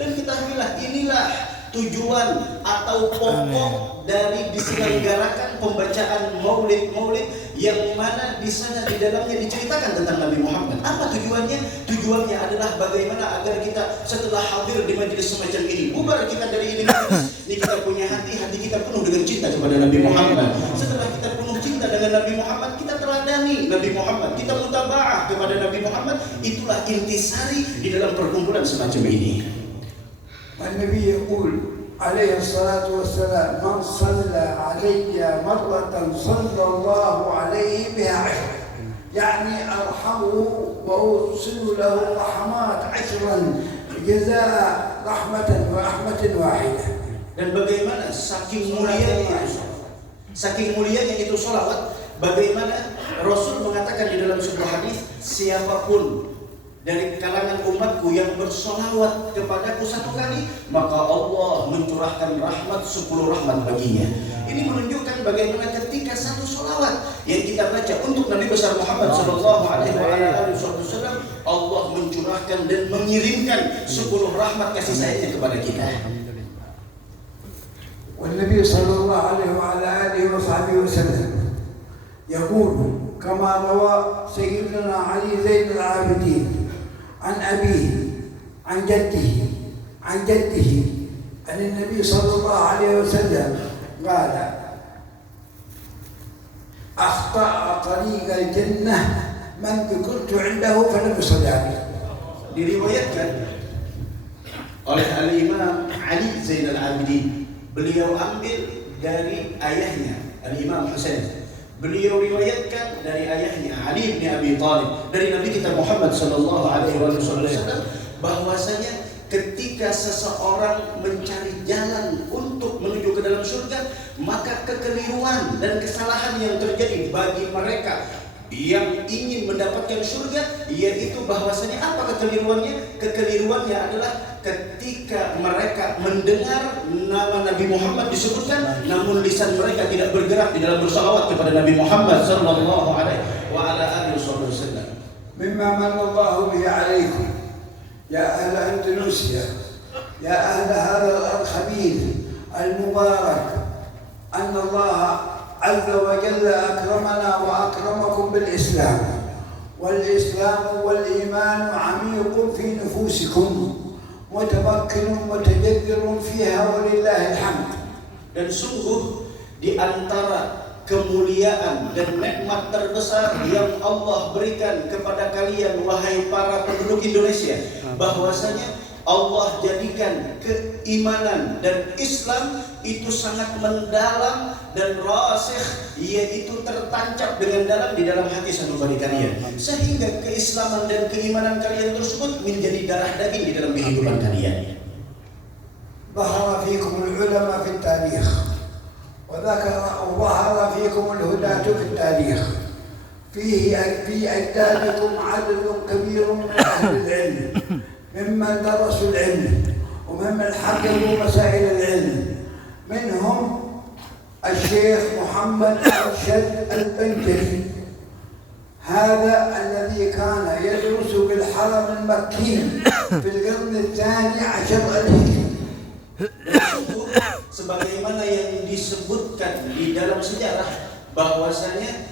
Dan ketahuilah inilah tujuan atau pokok dari diselenggarakan pembacaan maulid-maulid yang mana di sana di dalamnya diceritakan tentang Nabi Muhammad. Apa tujuannya? Tujuannya adalah bagaimana agar kita setelah hadir di majelis semacam ini, bubar kita dari ini kita punya hati kita penuh dengan cinta kepada Nabi Muhammad. Setelah kita penuh cinta dengan Nabi Muhammad, kita teladani Nabi Muhammad, kita mutaba'ah kepada Nabi Muhammad. Itulah intisari di dalam perkumpulan semacam ini. والنبي يقول عليه الصلاة والسلام: من صلى علي مرة صلى الله عليه بها 10. يعني أرحمه وأوصل له رحمات 10 جزاء رحمة واحدة. Dan bagaimana saking mulianya itu sholawat, bagaimana Rasul mengatakan di dalam sebuah hadis, siapapun dari kalangan umatku yang bersolawat kepadaku 1 kali, maka Allah mencurahkan rahmat 10 rahmat baginya. Ini menunjukkan bagaimana ketika 1 solawat yang kita baca untuk Nabi besar Muhammad Sallallahu Alaihi Wasallam, Allah mencurahkan dan mengirimkan 10 rahmat kasih sayangnya kepada kita. والنبي صلى الله عليه وعلى آله وصحبه وسلم يقول كما روى سيدنا علي زين العابدين عن أبيه عن جده عن النبي صلى الله عليه وسلم قال: أخطأ طريق الجنة من كنت عنده فلم يصل عليه. Diriwayatkan oleh Al-Imam Ali Zain Al-Abidin, beliau ambil dari ayahnya Al-Imam Husain. Beliau riwayatkan dari ayahnya Ali bin Abi Thalib dari Nabi kita Muhammad sallallahu alaihi wasallam bahwasanya ketika seseorang mencari jalan untuk menuju ke dalam surga, maka kekeliruan dan kesalahan yang terjadi bagi mereka yang ingin mendapatkan surga, yaitu bahwasanya apa kekeliruannya? Kekeliruannya adalah ketika mereka mendengar nama Nabi Muhammad disebutkan, namun lisan mereka tidak bergerak di dalam bersalawat kepada Nabi Muhammad sallallahu alaihi wasallam. Mimma manna Allahu bihi 'alaikum ya ahla Indonesia, ya ahla hadha al-khabir al-mubarak, anna Allah عز وجل أكرمنا وأكرمكم بالإسلام، والإسلام والإيمان عميق في نفوسكم متمكن متجذر فيها ولله الحمد. Dan sungguh di antara kemuliaan dan nikmat terbesar yang Allah berikan kepada kalian wahai para penduduk Indonesia, bahwasanya Allah jadikan keimanan dan Islam itu sangat mendalam dan rasikh, yaitu tertancap dengan dalam di dalam hati sanubari kalian, sehingga keislaman dan keimanan kalian tersebut menjadi darah daging di dalam kehidupan kalian. ظهر فيكم العلماء في التاريخ وظهر فيكم الهداة في التاريخ، في أجدادكم عدد كبير من أهل العلم ممن درسوا العلم وممن حققوا مسائل العلم، منهم الشيخ محمد أرشد البنجلي، هذا الذي كان يدرس بالحرم المكي في القرن الثاني عشر الهجري. Sebagaimana yang disebutkan di dalam sejarah bahwasanya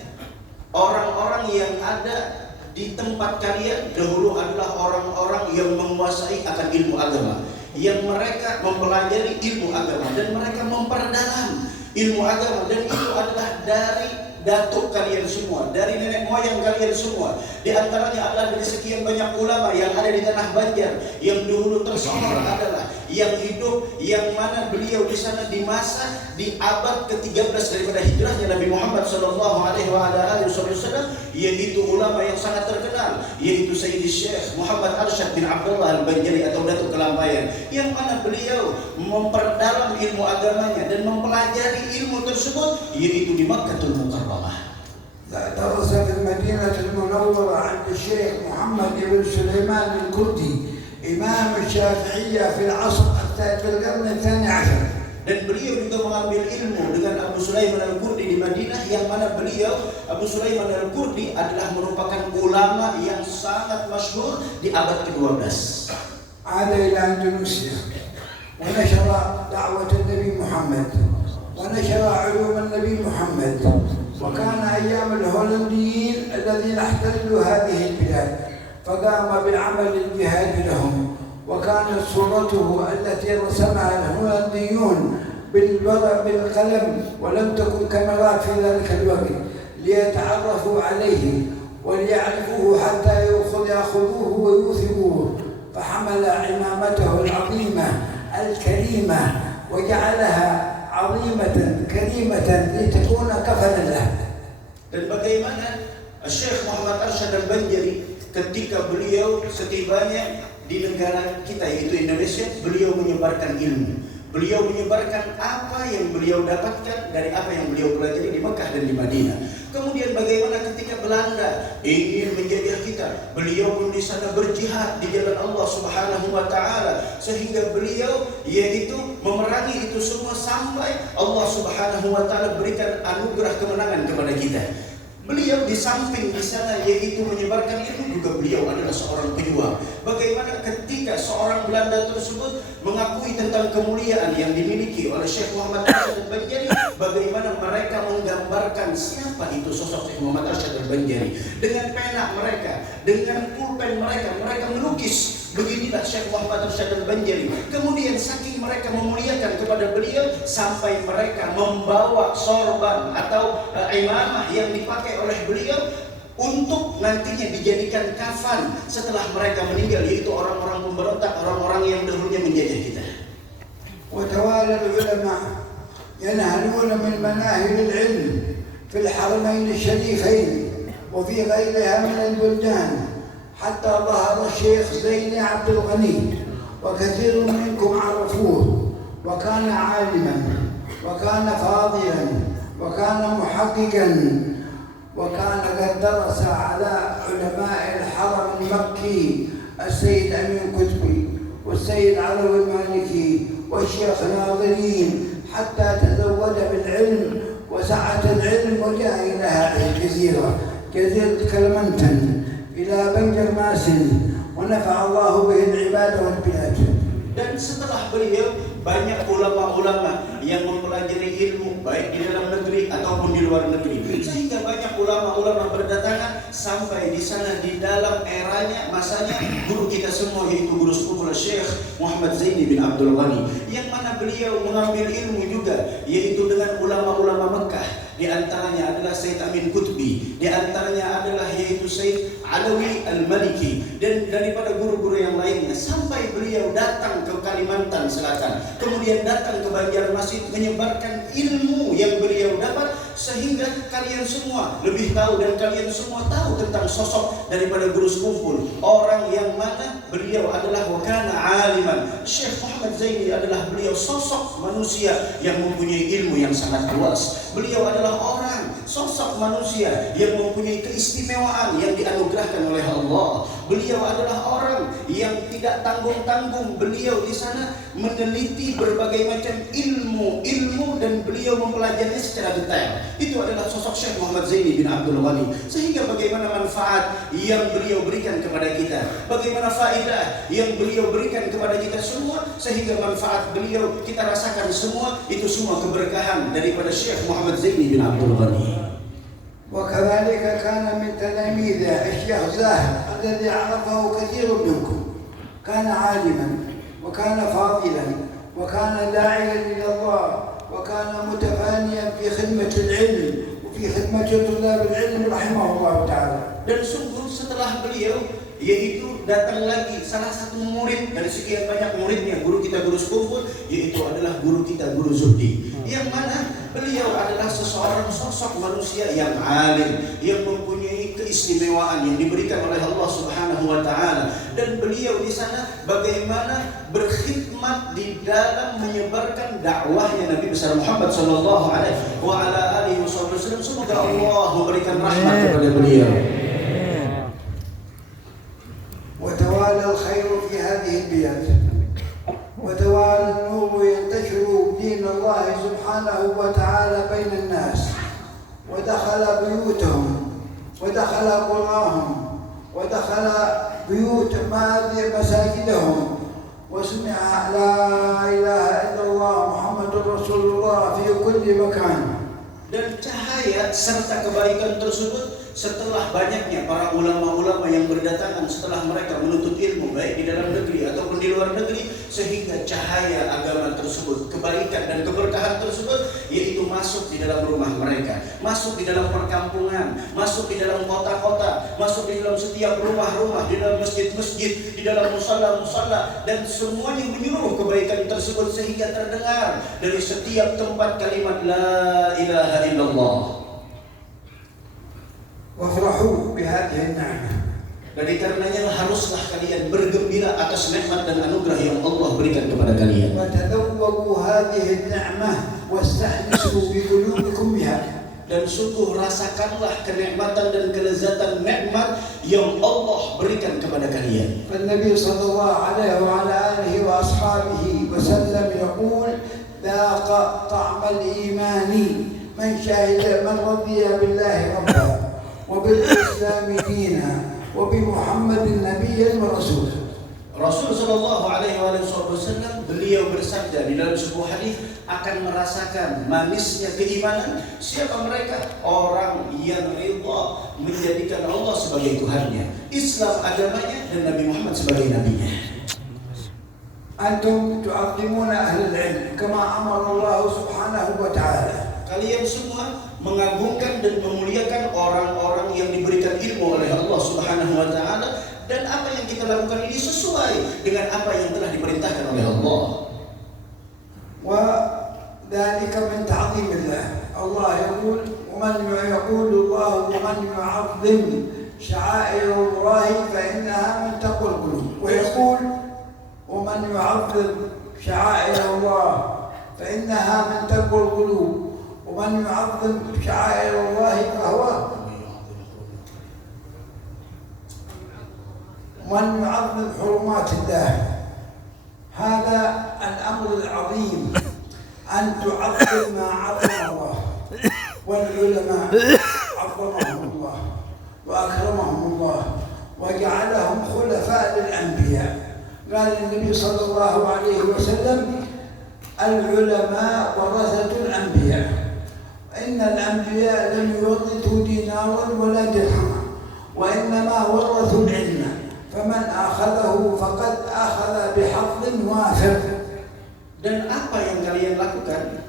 orang-orang yang ada di tempat kalian dahulu adalah orang-orang yang menguasai akan ilmu agama, yang mereka mempelajari ilmu agama dan mereka memperdalam ilmu agama, dan itu adalah dari datuk kalian semua, dari nenek moyang kalian semua. Di antaranya adalah dari sekian banyak ulama yang ada di tanah Banjar yang dahulu tersohor adalah yang hidup, yang mana beliau di sana di masa di abad ke-13 daripada hijrahnya Nabi Muhammad sallallahu alaihi wasallam, yaitu ulama yang sangat terkenal, yaitu Sayyidi Syekh Muhammad Arsyad bin Abdullah Al-Banjari atau Datuk Kelampayan, yang mana beliau memperdalam ilmu agamanya dan mempelajari ilmu tersebut yaitu di Makkahul Mukarramah. درس في المدينة المنورة عند الشيخ محمد بن سليمان الكردي إمام الشافعية في العصر في القرن الثاني عشر. Dan beliau juga mengambil ilmu dengan Abu Sulaiman Al-Kurdi di Madinah, yang mana beliau Abu Sulaiman Al-Kurdi adalah merupakan ulama yang sangat masyhur di abad ke-12. عاد إلى أندونيسيا ونشر دعوة النبي محمد ونشر علوم النبي محمد، وكان أيام الهولنديين الذين احتلوا هذه البلاد، فقام بعمل الجهاد لهم، وكانت صورته التي رسمها الهولنديون بالقلم، ولم تكن كاميرات في ذلك الوقت ليتعرفوا عليه وليعرفوه حتى يأخذوه ويوثقوه، فحمل عمامته العظيمة الكريمة وجعلها عظيمة كريمة لتكون كفنا له. Dan bagaimana Syekh Muhammad Arsyad Al-Banjari ketika beliau setibanya di negara kita yaitu Indonesia, beliau menyebarkan ilmu. Beliau menyebarkan apa yang beliau dapatkan dari apa yang beliau pelajari di Mekah dan di Madinah. Kemudian bagaimana ketika Belanda ingin menjajah kita, beliau pun di sana berjihad di jalan Allah Subhanahu wa taala, sehingga beliau yaitu memerangi itu semua sampai Allah Subhanahu wa taala berikan anugerah kemenangan kepada kita. Beliau di samping di sana yaitu menyebarkan ilmu, juga beliau adalah seorang pejuang. Bagaimana ketika seorang Belanda tersebut mengakui tentang kemuliaan yang dimiliki oleh Syekh Muhammad Arsyad Al-Banjari, bagaimana mereka menggambarkan siapa itu sosok Syekh Muhammad Arsyad Al-Banjari dengan pena mereka, dengan pulpen mereka, mereka melukis. Beginilah Syekh Muhammad Arsyad Al-Banjari. Kemudian saking mereka memuliakan kepada beliau sampai mereka membawa sorban atau imamah yang dipakai oleh beliau untuk nantinya dijadikan kafan setelah mereka meninggal, yaitu orang-orang pemberontak, orang-orang yang dahulunya menjajah kita. وتوالى العلماء ينهلون من مناهل العلم في الحرمين الشريفين وفي غيرها من البلدان حتى ظهر الشيخ زين عبد الغني، وكثير منكم عرفوه، وكان عالما وكان فاضلا وكان محققا، وكان قد درس على علماء الحرم المكي السيد أمين كتبي والسيد علوي المالكي والشيخ ناظرين، حتى تزود بالعلم وسعة العلم وجاء إلى هذه الجزيرة، جزيرة كلمنتن، إلى بنجر ماسن، ونفع الله به العباد والبلاد. Dan setelah beliau, banyak ulama-ulama yang mempelajari ilmu baik di dalam negeri ataupun di luar negeri, sehingga banyak ulama-ulama berdatangan sampai di sana di dalam eranya, masanya guru kita semua yaitu guru sepupu Syekh Muhammad Zaini bin Abdul Ghani, yang mana beliau mengambil ilmu juga yaitu dengan ulama-ulama Mekah. Di antaranya adalah Sayyid Amin Kutbi, di antaranya adalah yaitu Sayyid Alawi Al-Maliki, dan daripada guru-guru yang lainnya, sampai beliau datang ke Kalimantan Selatan, kemudian datang ke Banjarmasin menyebarkan ilmu yang beliau dapat, sehingga kalian semua lebih tahu dan kalian semua tahu tentang sosok daripada guru sekumpul, orang yang mana beliau adalah wakana aliman. Syekh Muhammad Zaini adalah beliau sosok manusia yang mempunyai ilmu yang sangat luas. Beliau adalah orang, sosok manusia yang mempunyai keistimewaan yang dianugerahkan oleh Allah. Beliau adalah orang yang tidak tanggung-tanggung. Beliau di sana meneliti berbagai macam ilmu dan beliau mempelajarinya secara detail. Itu adalah sosok Syekh Muhammad Zaini bin Abdul Ghani. Sehingga bagaimana manfaat yang beliau berikan kepada kita, bagaimana faedah yang beliau berikan kepada kita semua, sehingga manfaat beliau kita rasakan semua, itu semua keberkahan daripada Syekh Muhammad Zaini bin Abdul Ghani. وكذلك كان من تلاميذه الشيخ زاهد الذي عرفه كثير منكم، كان عالما وكان فاضلا وكان داعيا إلى الله وكان متفانيا في خدمة العلم وفي خدمة طلاب العلم رحمه الله تعالى. Dan sungguh setelah beliau yaitu datang lagi salah satu murid dari sekian banyak muridnya, guru kita guru sekumpul, yaitu adalah guru kita guru Zuhdi, yang mana beliau adalah seseorang sosok manusia yang alim, yang mempunyai keistimewaan yang diberikan oleh Allah Subhanahu wa taala. Dan beliau di sana bagaimana berkhidmat di dalam menyebarkan dakwahnya Nabi besar Muhammad sallallahu alaihi wasallam. Semoga Allah memberikan rahmat kepada beliau. وتوالى الخير في هذه البلاد، وتوالى النور ينتشر دين الله سبحانه وتعالى بين الناس، ودخل بيوتهم ودخل قراهم ودخل بيوت مساجدهم، وسمع لا إله إلا الله محمد رسول الله في كل مكان. Dan cahaya serta kebaikan tersebut setelah banyaknya para ulama-ulama yang berdatangan setelah mereka menuntut ilmu baik di dalam negeri ataupun di luar negeri, sehingga cahaya agama tersebut, kebaikan dan keberkahan tersebut yaitu masuk di dalam rumah mereka, masuk di dalam perkampungan, masuk di dalam kota-kota, masuk di dalam setiap rumah-rumah, di dalam masjid-masjid, di dalam musala-musala, dan semuanya menyuruh kebaikan tersebut sehingga terdengar dari setiap tempat kalimat la ilaha illallah. وافرحوا بهذه النعمة. Dari karenanya haruslah kalian bergembira atas nikmat dan anugerah yang Allah berikan kepada kalian. وتذوقوا هذه النعمة واستأنسوا بقلوبكم بها. Dan sungguh rasakanlah kenikmatan dan kelezatan nikmat yang Allah berikan kepada kalian. فالنبي صلى الله عليه وعلى آله وأصحابه وسلم يقول ذاق طعم الإيمان من شهد من رضي بالله ربا وبالإسلام دينا وبمحمد نبيا ورسولا. Rasul Shallallahu Alaihi Wasallam beliau bersabda di dalam sebuah hadis akan merasakan manisnya keimanan siapa mereka, orang yang ridha menjadikan Allah sebagai Tuhannya, Islam agamanya, dan Nabi Muhammad sebagai nabinya. أنتم تعظمون أهل العلم كما أمر الله سبحانه وتعالى. Kalian semua mengagungkan dan memuliakan orang-orang yang diberikan ilmu oleh Allah Subhanahu wa taala, dan apa yang kita lakukan ini sesuai dengan apa yang telah diperintahkan oleh Allah. وذلك من تعظيم الله. الله يقول ومن يقول الله ومن يعظم شعائر الله فإنها من تقوى القلوب. ويقول ومن يعظم شعائر الله فإنها من تقوى القلوب. ومن يعظم شعائر الله فهو من يعظم حرمات الله. هذا الأمر العظيم أن تعظم ما عظم الله، والعلماء عظمهم الله وأكرمهم الله وجعلهم خلفاء للأنبياء. قال النبي صلى الله عليه وسلم العلماء ورثة الأنبياء. إن الأنبياء لم يورثوا دينارا ولا درهما وإنما ورثوا العلم فمن أخذه فقد أخذ بحظ وافر. Dan apa yang kalian lakukan,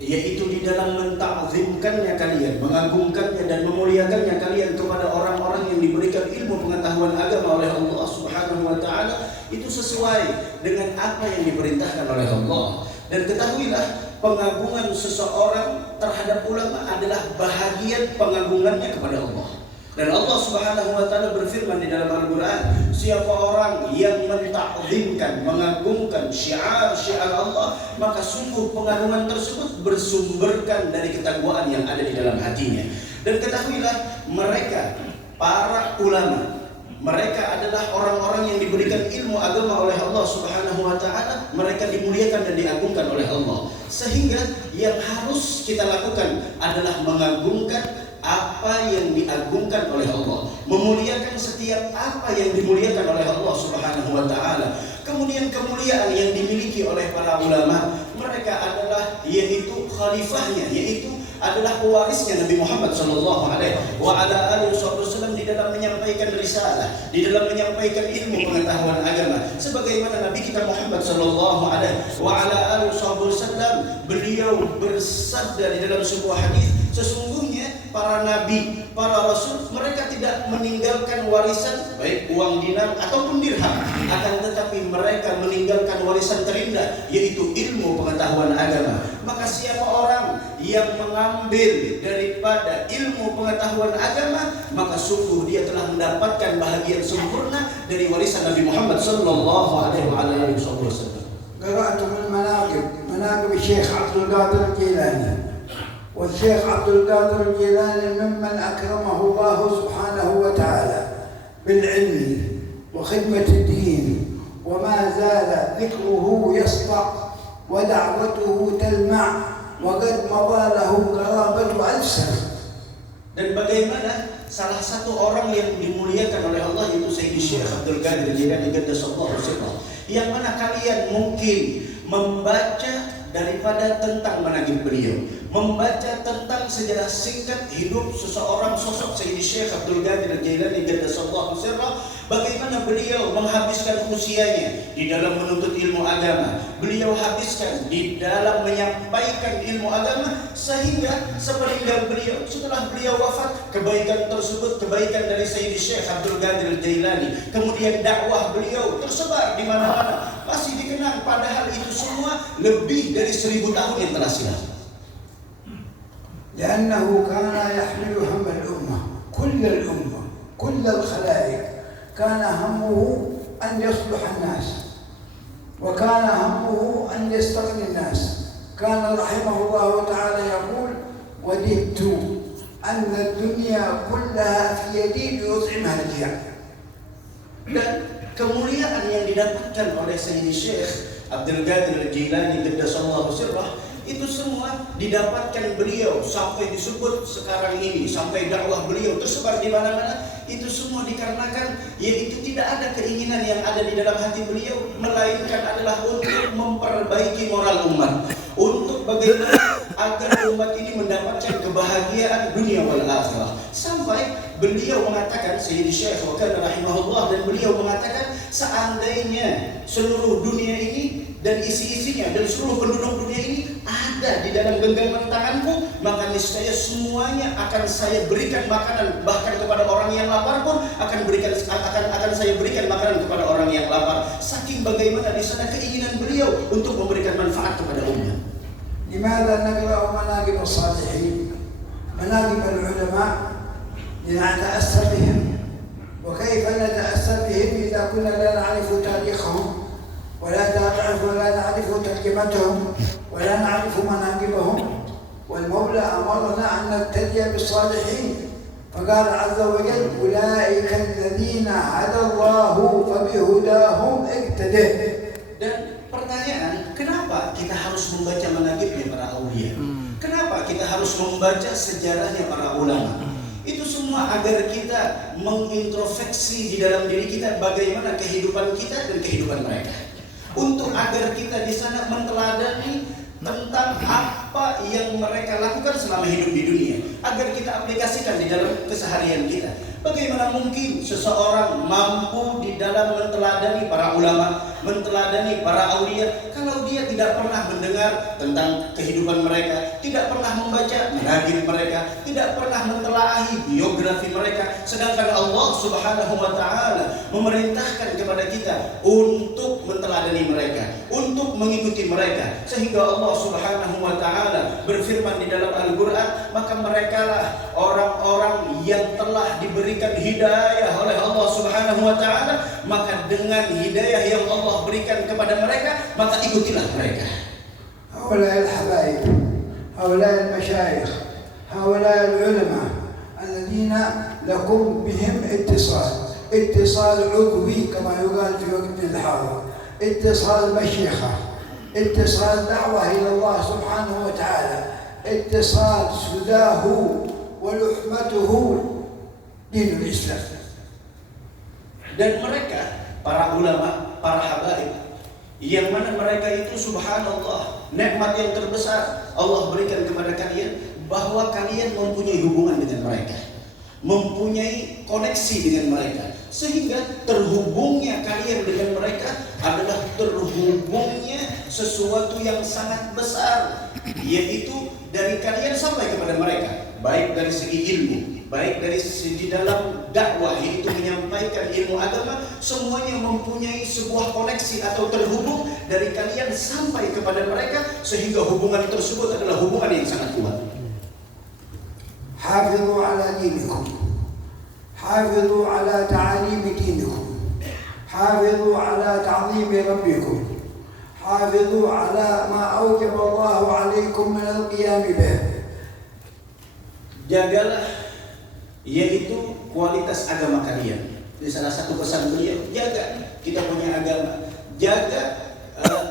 yaitu di dalam mentakzimkannya kalian, mengagungkannya dan memuliakannya kalian kepada orang-orang yang diberikan ilmu pengetahuan agama oleh Allah Subhanahu wa taala, itu sesuai dengan apa yang diperintahkan oleh Allah. Dan ketahuilah, pengagungan seseorang terhadap ulama adalah bahagian pengagungannya kepada Allah. Dan Allah Subhanahu wa taala berfirman di dalam Al-Qur'an, siapa orang yang mentakzimkan, mengagungkan syiar-syiar Allah, maka sungguh pengagungan tersebut bersumberkan dari ketakwaan yang ada di dalam hatinya. Dan ketahuilah, mereka para ulama, mereka adalah orang-orang yang diberikan ilmu agama oleh Allah Subhanahu wa taala, mereka dimuliakan dan diagungkan oleh Allah. Sehingga yang harus kita lakukan adalah mengagungkan apa yang diagungkan oleh Allah, memuliakan setiap apa yang dimuliakan oleh Allah Subhanahu wa taala. Kemudian kemuliaan yang dimiliki oleh para ulama, mereka adalah yaitu khalifahnya, yaitu adalah pewarisnya Nabi Muhammad sallallahu alaihi wasallam di dalam menyampaikan risalah, di dalam menyampaikan ilmu pengetahuan agama. Sebagaimana Nabi kita Muhammad sallallahu alaihi wasallam, beliau bersabda di dalam sebuah hadis, sesungguhnya para nabi, para rasul, mereka tidak meninggalkan warisan baik uang dinar ataupun dirham, akan tetapi mereka meninggalkan warisan terindah, yaitu ilmu pengetahuan agama. Maka siapa orang yang mengambil daripada ilmu pengetahuan agama, maka sungguh dia telah mendapatkan bahagian sempurna dari warisan Nabi Muhammad sallallahu alaihi wasallam. قرأت من مناقب الشيخ عبد القادر الجيلاني. والشيخ عبد القادر الجيلاني ممن أكرمه الله سبحانه وتعالى بالعلم وخدمة الدين، وما زال ذكره يسطع ودعوته تلمع وقد مضى له قرابة 1000 سنة. Dan bagaimana salah satu orang yang dimuliakan oleh Allah yaitu Sayyidi Syekh Abdul Qadir Jilani Qaddasallahu sirrah, yang mana kalian mungkin membaca daripada tentang manaqib beliau. Membaca tentang sejarah singkat hidup seseorang sosok Sayyidi Syekh Abdul Qadir Al-Jailani qaddasallahu sirrah, bagaimana beliau menghabiskan usianya di dalam menuntut ilmu agama. Beliau habiskan di dalam menyampaikan ilmu agama, sehingga sepeninggal beliau, setelah beliau wafat, kebaikan tersebut, kebaikan dari Sayyidi Syekh Abdul Qadir Al-Jailani, kemudian dakwah beliau tersebar di mana-mana, masih dikenang, padahal itu semua lebih dari 1000 tahun yang telah silam. لأنه كان يحمل هم الأمة، كل الخلائق، كان همه أن يصلح الناس، وكان همه أن يستغني الناس. كان رحمه الله تعالى يقول: وددت أن الدنيا كلها في يدي لأطعمها الجياع. Dan kemuliaan yang didapatkan oleh Sayyidi Syekh Abdul Qadir Al-Jailani qaddasallahu sirrah itu semua didapatkan beliau sampai disebut sekarang ini, sampai dakwah beliau tersebar di mana-mana. Itu semua dikarenakan yaitu tidak ada keinginan yang ada di dalam hati beliau, melainkan adalah untuk memperbaiki moral umat, untuk bagaimana agar umat ini mendapatkan kebahagiaan dunia wal akhirah. Sampai beliau mengatakan, Sayyidi Syekh wa kana rahimahullah, dan beliau mengatakan, seandainya seluruh dunia ini dan isi-isinya dan seluruh penduduk dunia ini ada di dalam genggaman tanganku, maka niscaya semuanya akan saya berikan makanan, bahkan kepada orang yang lapar pun akan saya berikan makanan kepada orang yang lapar. Saking bagaimana di sana keinginan beliau untuk memberikan manfaat kepada umat. لماذا نقرأ مناقب الصالحين، مناقب العلماء، لنتأثر بهم؟ وكيف نتأثر بهم إذا كنا لا نعرف تاريخهم ولا نعرف ترجمتهم ولا نعرف مناقبهم؟ والمولى أمرنا أن نبتدئ بالصالحين، فقال عز وجل: أولئك الذين هدى الله فبهداهم اقتدئ. Dan pertanyaan, kenapa kita harus membaca manaqibnya para aulia? Kenapa kita harus membaca sejarahnya para ulama? Itu semua agar kita mengintrospeksi di dalam diri kita bagaimana kehidupan kita dan kehidupan mereka. Untuk agar kita di sana menteladani tentang apa yang mereka lakukan selama hidup di dunia, agar kita aplikasikan di dalam keseharian kita. Bagaimana mungkin seseorang mampu di dalam menteladani para ulama, menteladani para aulia, kalau dia tidak pernah mendengar tentang kehidupan mereka, tidak pernah membaca manaqib mereka, tidak pernah mentelaahi biografi mereka. Sedangkan Allah Subhanahu wa taala memerintahkan kepada kita untuk menteladani mereka, untuk mengikuti mereka, sehingga Allah Subhanahu wa taala berfirman di dalam Al-Qur'an, maka merekalah orang-orang yang telah diberikan hidayah oleh Allah Subhanahu wa taala, maka dengan hidayah yang Allah berikan kepada mereka, maka ikutilah mereka. هؤلاء الحبايب، هؤلاء المشايخ، هؤلاء العلماء الذين لكم بهم اتصال عضوي كما يقال في وقت الحاضر، اتصال مشيخة، اتصال دعوة إلى الله سبحانه وتعالى، اتصال سداه ولحمته دين الإسلام. Dan mereka, para ulama, para habaib, yang mana mereka itu subhanallah, nikmat yang terbesar Allah berikan kepada kalian, bahwa kalian mempunyai hubungan dengan mereka, mempunyai koneksi dengan mereka, sehingga terhubungnya kalian dengan mereka adalah terhubungnya sesuatu yang sangat besar, yaitu dari kalian sampai kepada mereka, baik dari segi ilmu, baik dari segi dalam dakwah, yaitu menyampaikan ilmu agama, semuanya mempunyai sebuah koneksi atau terhubung dari kalian sampai kepada mereka, sehingga hubungan tersebut adalah hubungan yang sangat kuat. حافظوا على دينكم، حافظوا على تعاليم دينكم، حافظوا على تعظيم ربكم، حافظوا على ما أوجب الله عليكم من القيام به. Jagalah yaitu kualitas agama kalian. Ini salah satu pesan beliau, jaga kita punya agama, jaga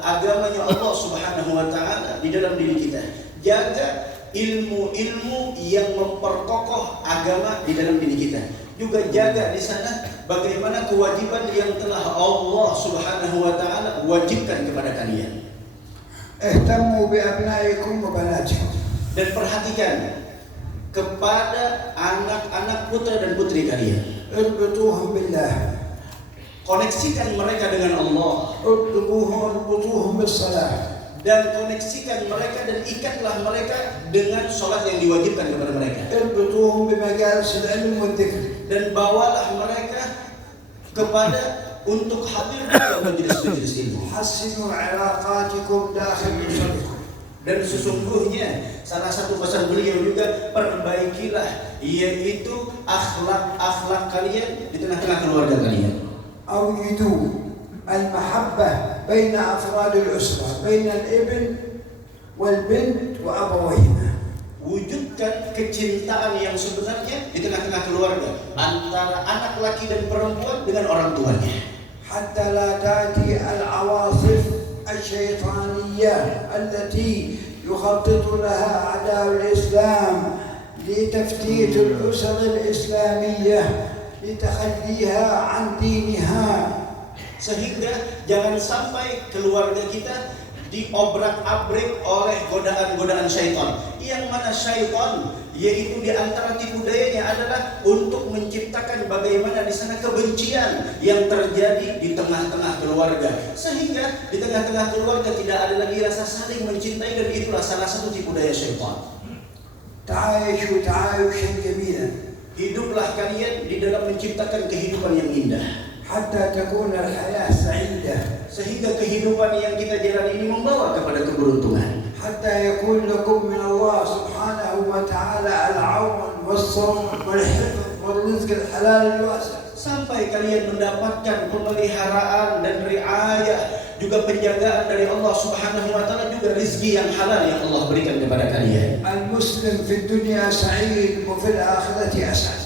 agamanya Allah Subhanahu wa taala di dalam diri kita, jaga ilmu-ilmu yang memperkokoh agama di dalam diri kita, juga jaga di sana bagaimana kewajiban yang telah Allah Subhanahu wa taala wajibkan kepada kalian. اهتموا بأبنائكم وبناتكم. Dan perhatikan kepada anak-anak putra dan putri kalian. اربطوهم بالله. Koneksikan mereka dengan Allah. اربطوهم بالصلاة. Dan koneksikan mereka dan ikatlah mereka dengan sholat yang diwajibkan kepada mereka. اربطوهم بمجالس العلم والذكر. Dan bawalah mereka kepada untuk hadir dalam majelis-majelis ilmu. حسنوا علاقاتكم داخل أسركم. Dan sesungguhnya salah satu pesan beliau juga, perbaikilah yaitu akhlak kalian di tengah-tengah keluarga kalian. أوجدوا المحبة بين أفراد الأسرة بين الابن والبنت وأبويهما. Wujudkan kecintaan yang sebenarnya di tengah-tengah keluarga antara anak laki dan perempuan dengan orang tuanya. حتى لا تأتي العواصف الشيطانية التي يخطط لها أعداء الإسلام لتفتيت الأسر الإسلامية لتخليها عن دينها. Sehingga jangan sampai keluarga kita diobrak-abrik oleh godaan-godaan syaitan. Yang mana syaitan yaitu di antara tipu dayanya adalah untuk menciptakan bagaimana di sana kebencian yang terjadi di tengah-tengah keluarga. Sehingga di tengah-tengah keluarga tidak ada lagi rasa saling mencintai, dan itulah salah satu tipu daya syaitan. تعايشوا تعايشا جميلا. Hiduplah kalian di dalam menciptakan kehidupan yang indah. حتى تكون الحياة سعيدة. Sehingga kehidupan yang kita jalani ini membawa kepada keberuntungan. حتى يكون لكم من الله سبحانه وتعالى العون والصون والحفظ والرزق الحلال الواسع. Sampai kalian mendapatkan pemeliharaan dan riayah, juga penjagaan dari Allah Subhanahu wa taala, juga rezeki yang halal yang Allah berikan kepada kalian. المسلم في الدنيا سعيد وفي الآخرة أسعد.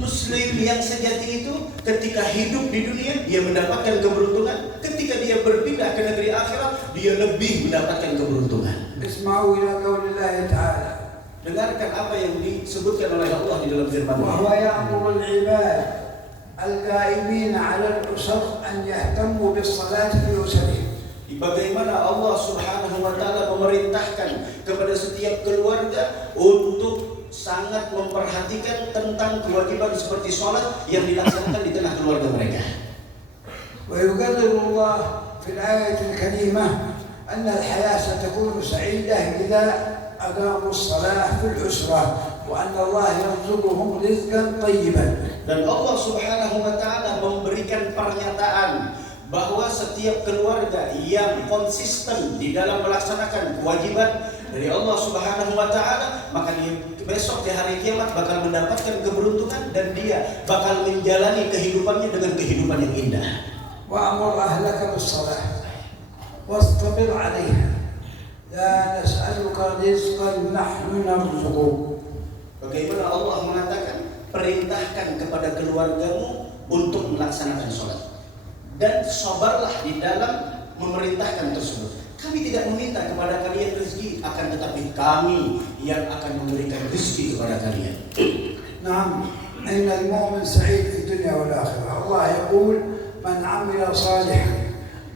Muslim yang sejati itu ketika hidup di dunia dia mendapatkan keberuntungan, ketika dia berpindah ke negeri akhirat dia lebih mendapatkan keberuntungan. اسمعوا إلى قول الله تعالى. Dengarkan apa yang disebutkan oleh Allah di dalam firman-Nya. وهو يأمر العباد القائمين على الأسر أن يهتموا بالصلاة في أسرهم. Bagaimana Allah Subhanahu wa taala memerintahkan kepada setiap keluarga untuk sangat memperhatikan tentang kewajiban seperti sholat yang dilaksanakan di tengah keluarga mereka. ويقرر الله في الآية الكريمة أن الحياة ستكون سعيدة إذا أقاموا الصلاة في الأسرة وأن الله يرزقهم رزقا طيبا. Dan Allah Subhanahu wa taala memberikan pernyataan bahwa setiap keluarga yang konsisten di dalam melaksanakan kewajiban dari Allah Subhanahu wa taala, maka dia besok di hari kiamat bakal mendapatkan keberuntungan dan dia bakal menjalani kehidupannya dengan kehidupan yang indah. وأمر أهلك بالصلاة واصطبر عليها لا نسألك رزقا نحن نرزقك. Bagaimana Allah mengatakan, perintahkan kepada keluargamu untuk melaksanakan sholat dan sabarlah di dalam memerintahkan tersebut. Kami tidak meminta kepada kalian rezeki, akan tetapi kami yang akan memberikan rezeki kepada kalian. نعم، أين المؤمن سعيد في الدنيا والآخرة. الله يقول من عمل صالحا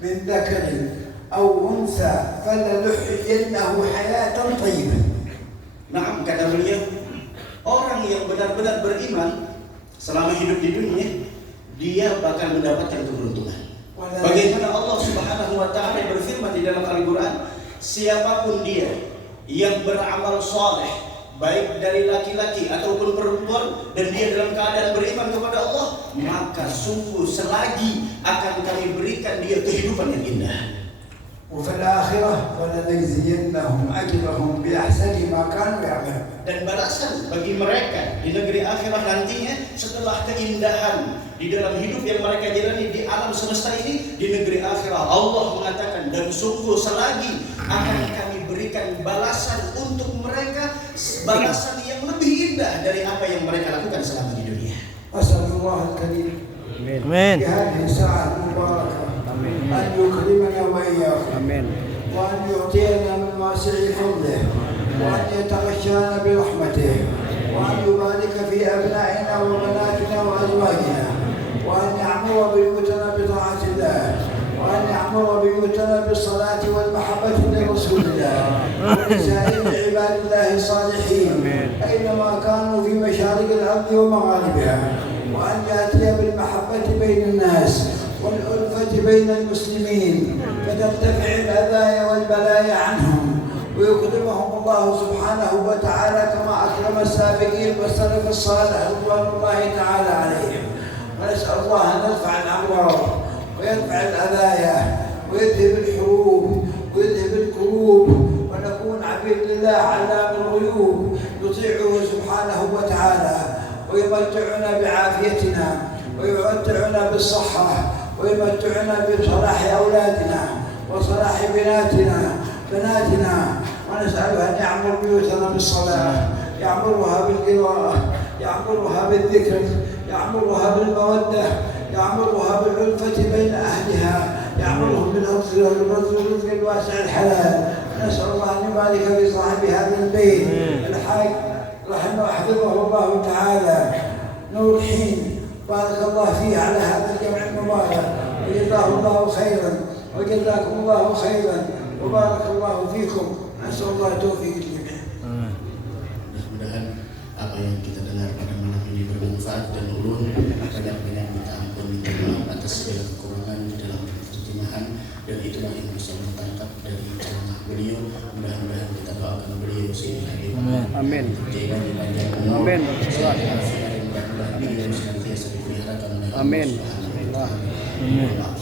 من ذكر أو أنثى فلنحيينه حياة طيبة. Nah, kata beliau, orang yang benar-benar beriman selama hidup di dunia, dia bakal mendapatkan keberuntungan. Bagaimana Allah Subhanahu wa taala berfirman di dalam Al-Qur'an, siapapun dia yang beramal saleh, baik dari laki-laki ataupun perempuan, dan dia dalam keadaan beriman kepada Allah, maka sungguh selagi akan kami berikan dia kehidupan yang indah. وفي الآخرة ولنجزينهم أجرهم بأحسن ما كانوا يعملون. Dan balasan bagi mereka di negeri akhirat nantinya setelah keindahan di dalam hidup yang mereka jalani di alam semesta ini, di negeri akhirat Allah mengatakan, dan sungguh selagi akan kami berikan balasan untuk mereka, balasan yang lebih indah dari apa yang mereka lakukan selama di dunia. أسأل الله الكريم في هذه الساعة المباركة أن يكرمنا وإياكم وأن يعطينا من واسع فضله وأن يتغشانا برحمته وأن يبارك في أبنائنا وبناتنا وأزواجنا وأن يعمر بيوتنا بطاعة الله وأن يعمر بيوتنا بيوتنا بالصلاة والمحبة لرسول الله ولسائر عباد الله الصالحين أينما كانوا في مشارق الأرض ومغاربها، وأن يأتي بالمحبة بين الناس والألفة بين المسلمين فترتفع الأذايا والبلايا عنهم ويكرمهم الله سبحانه وتعالى كما أكرم السابقين والسلف الصالح رضوان الله تعالى عليهم. ونسأل الله أن يرفع الأمراض ويرفع الأذايا ويذهب الحروب ويذهب الكروب، ونكون عبيد لله علام الغيوب يطيعه سبحانه وتعالى ويمتعنا بعافيتنا ويمتعنا بالصحة ويمتعنا بصلاح أولادنا وصلاح بناتنا، ونسأله أن يعمر بيوتنا بالصلاة، يعمرها بالقراءة، يعمرها بالذكر، يعمرها بالمودة، يعمرها بالألفة بين أهلها، يعمرهم بالرزق الواسع الحلال. نسأل الله أن يبارك في صاحب هذا البيت الحاج رحمه حفظه الله تعالى نور حين، بارك الله فيه على هذا الجمع المبارك، وجزاه الله خيرا وجزاكم الله خيرا وبارك الله فيكم. نسأل الله التوفيق للجميع. Mudah-mudahan apa yang kita dengar pada malam ini bermanfaat dan ulun banyak-banyak minta ampun, minta maaf atas segala kekurangan di dalam terjemahan, dan itulah yang bisa ditangkap dari ceramah beliau. Mudah-mudahan kita doakan beliau sehingga Amin. Jangan dipanjang umur. Amin. Mudah-mudahan beliau senantiasa dipelihara oleh Allah Subhanahu wa Ta'ala. Amin.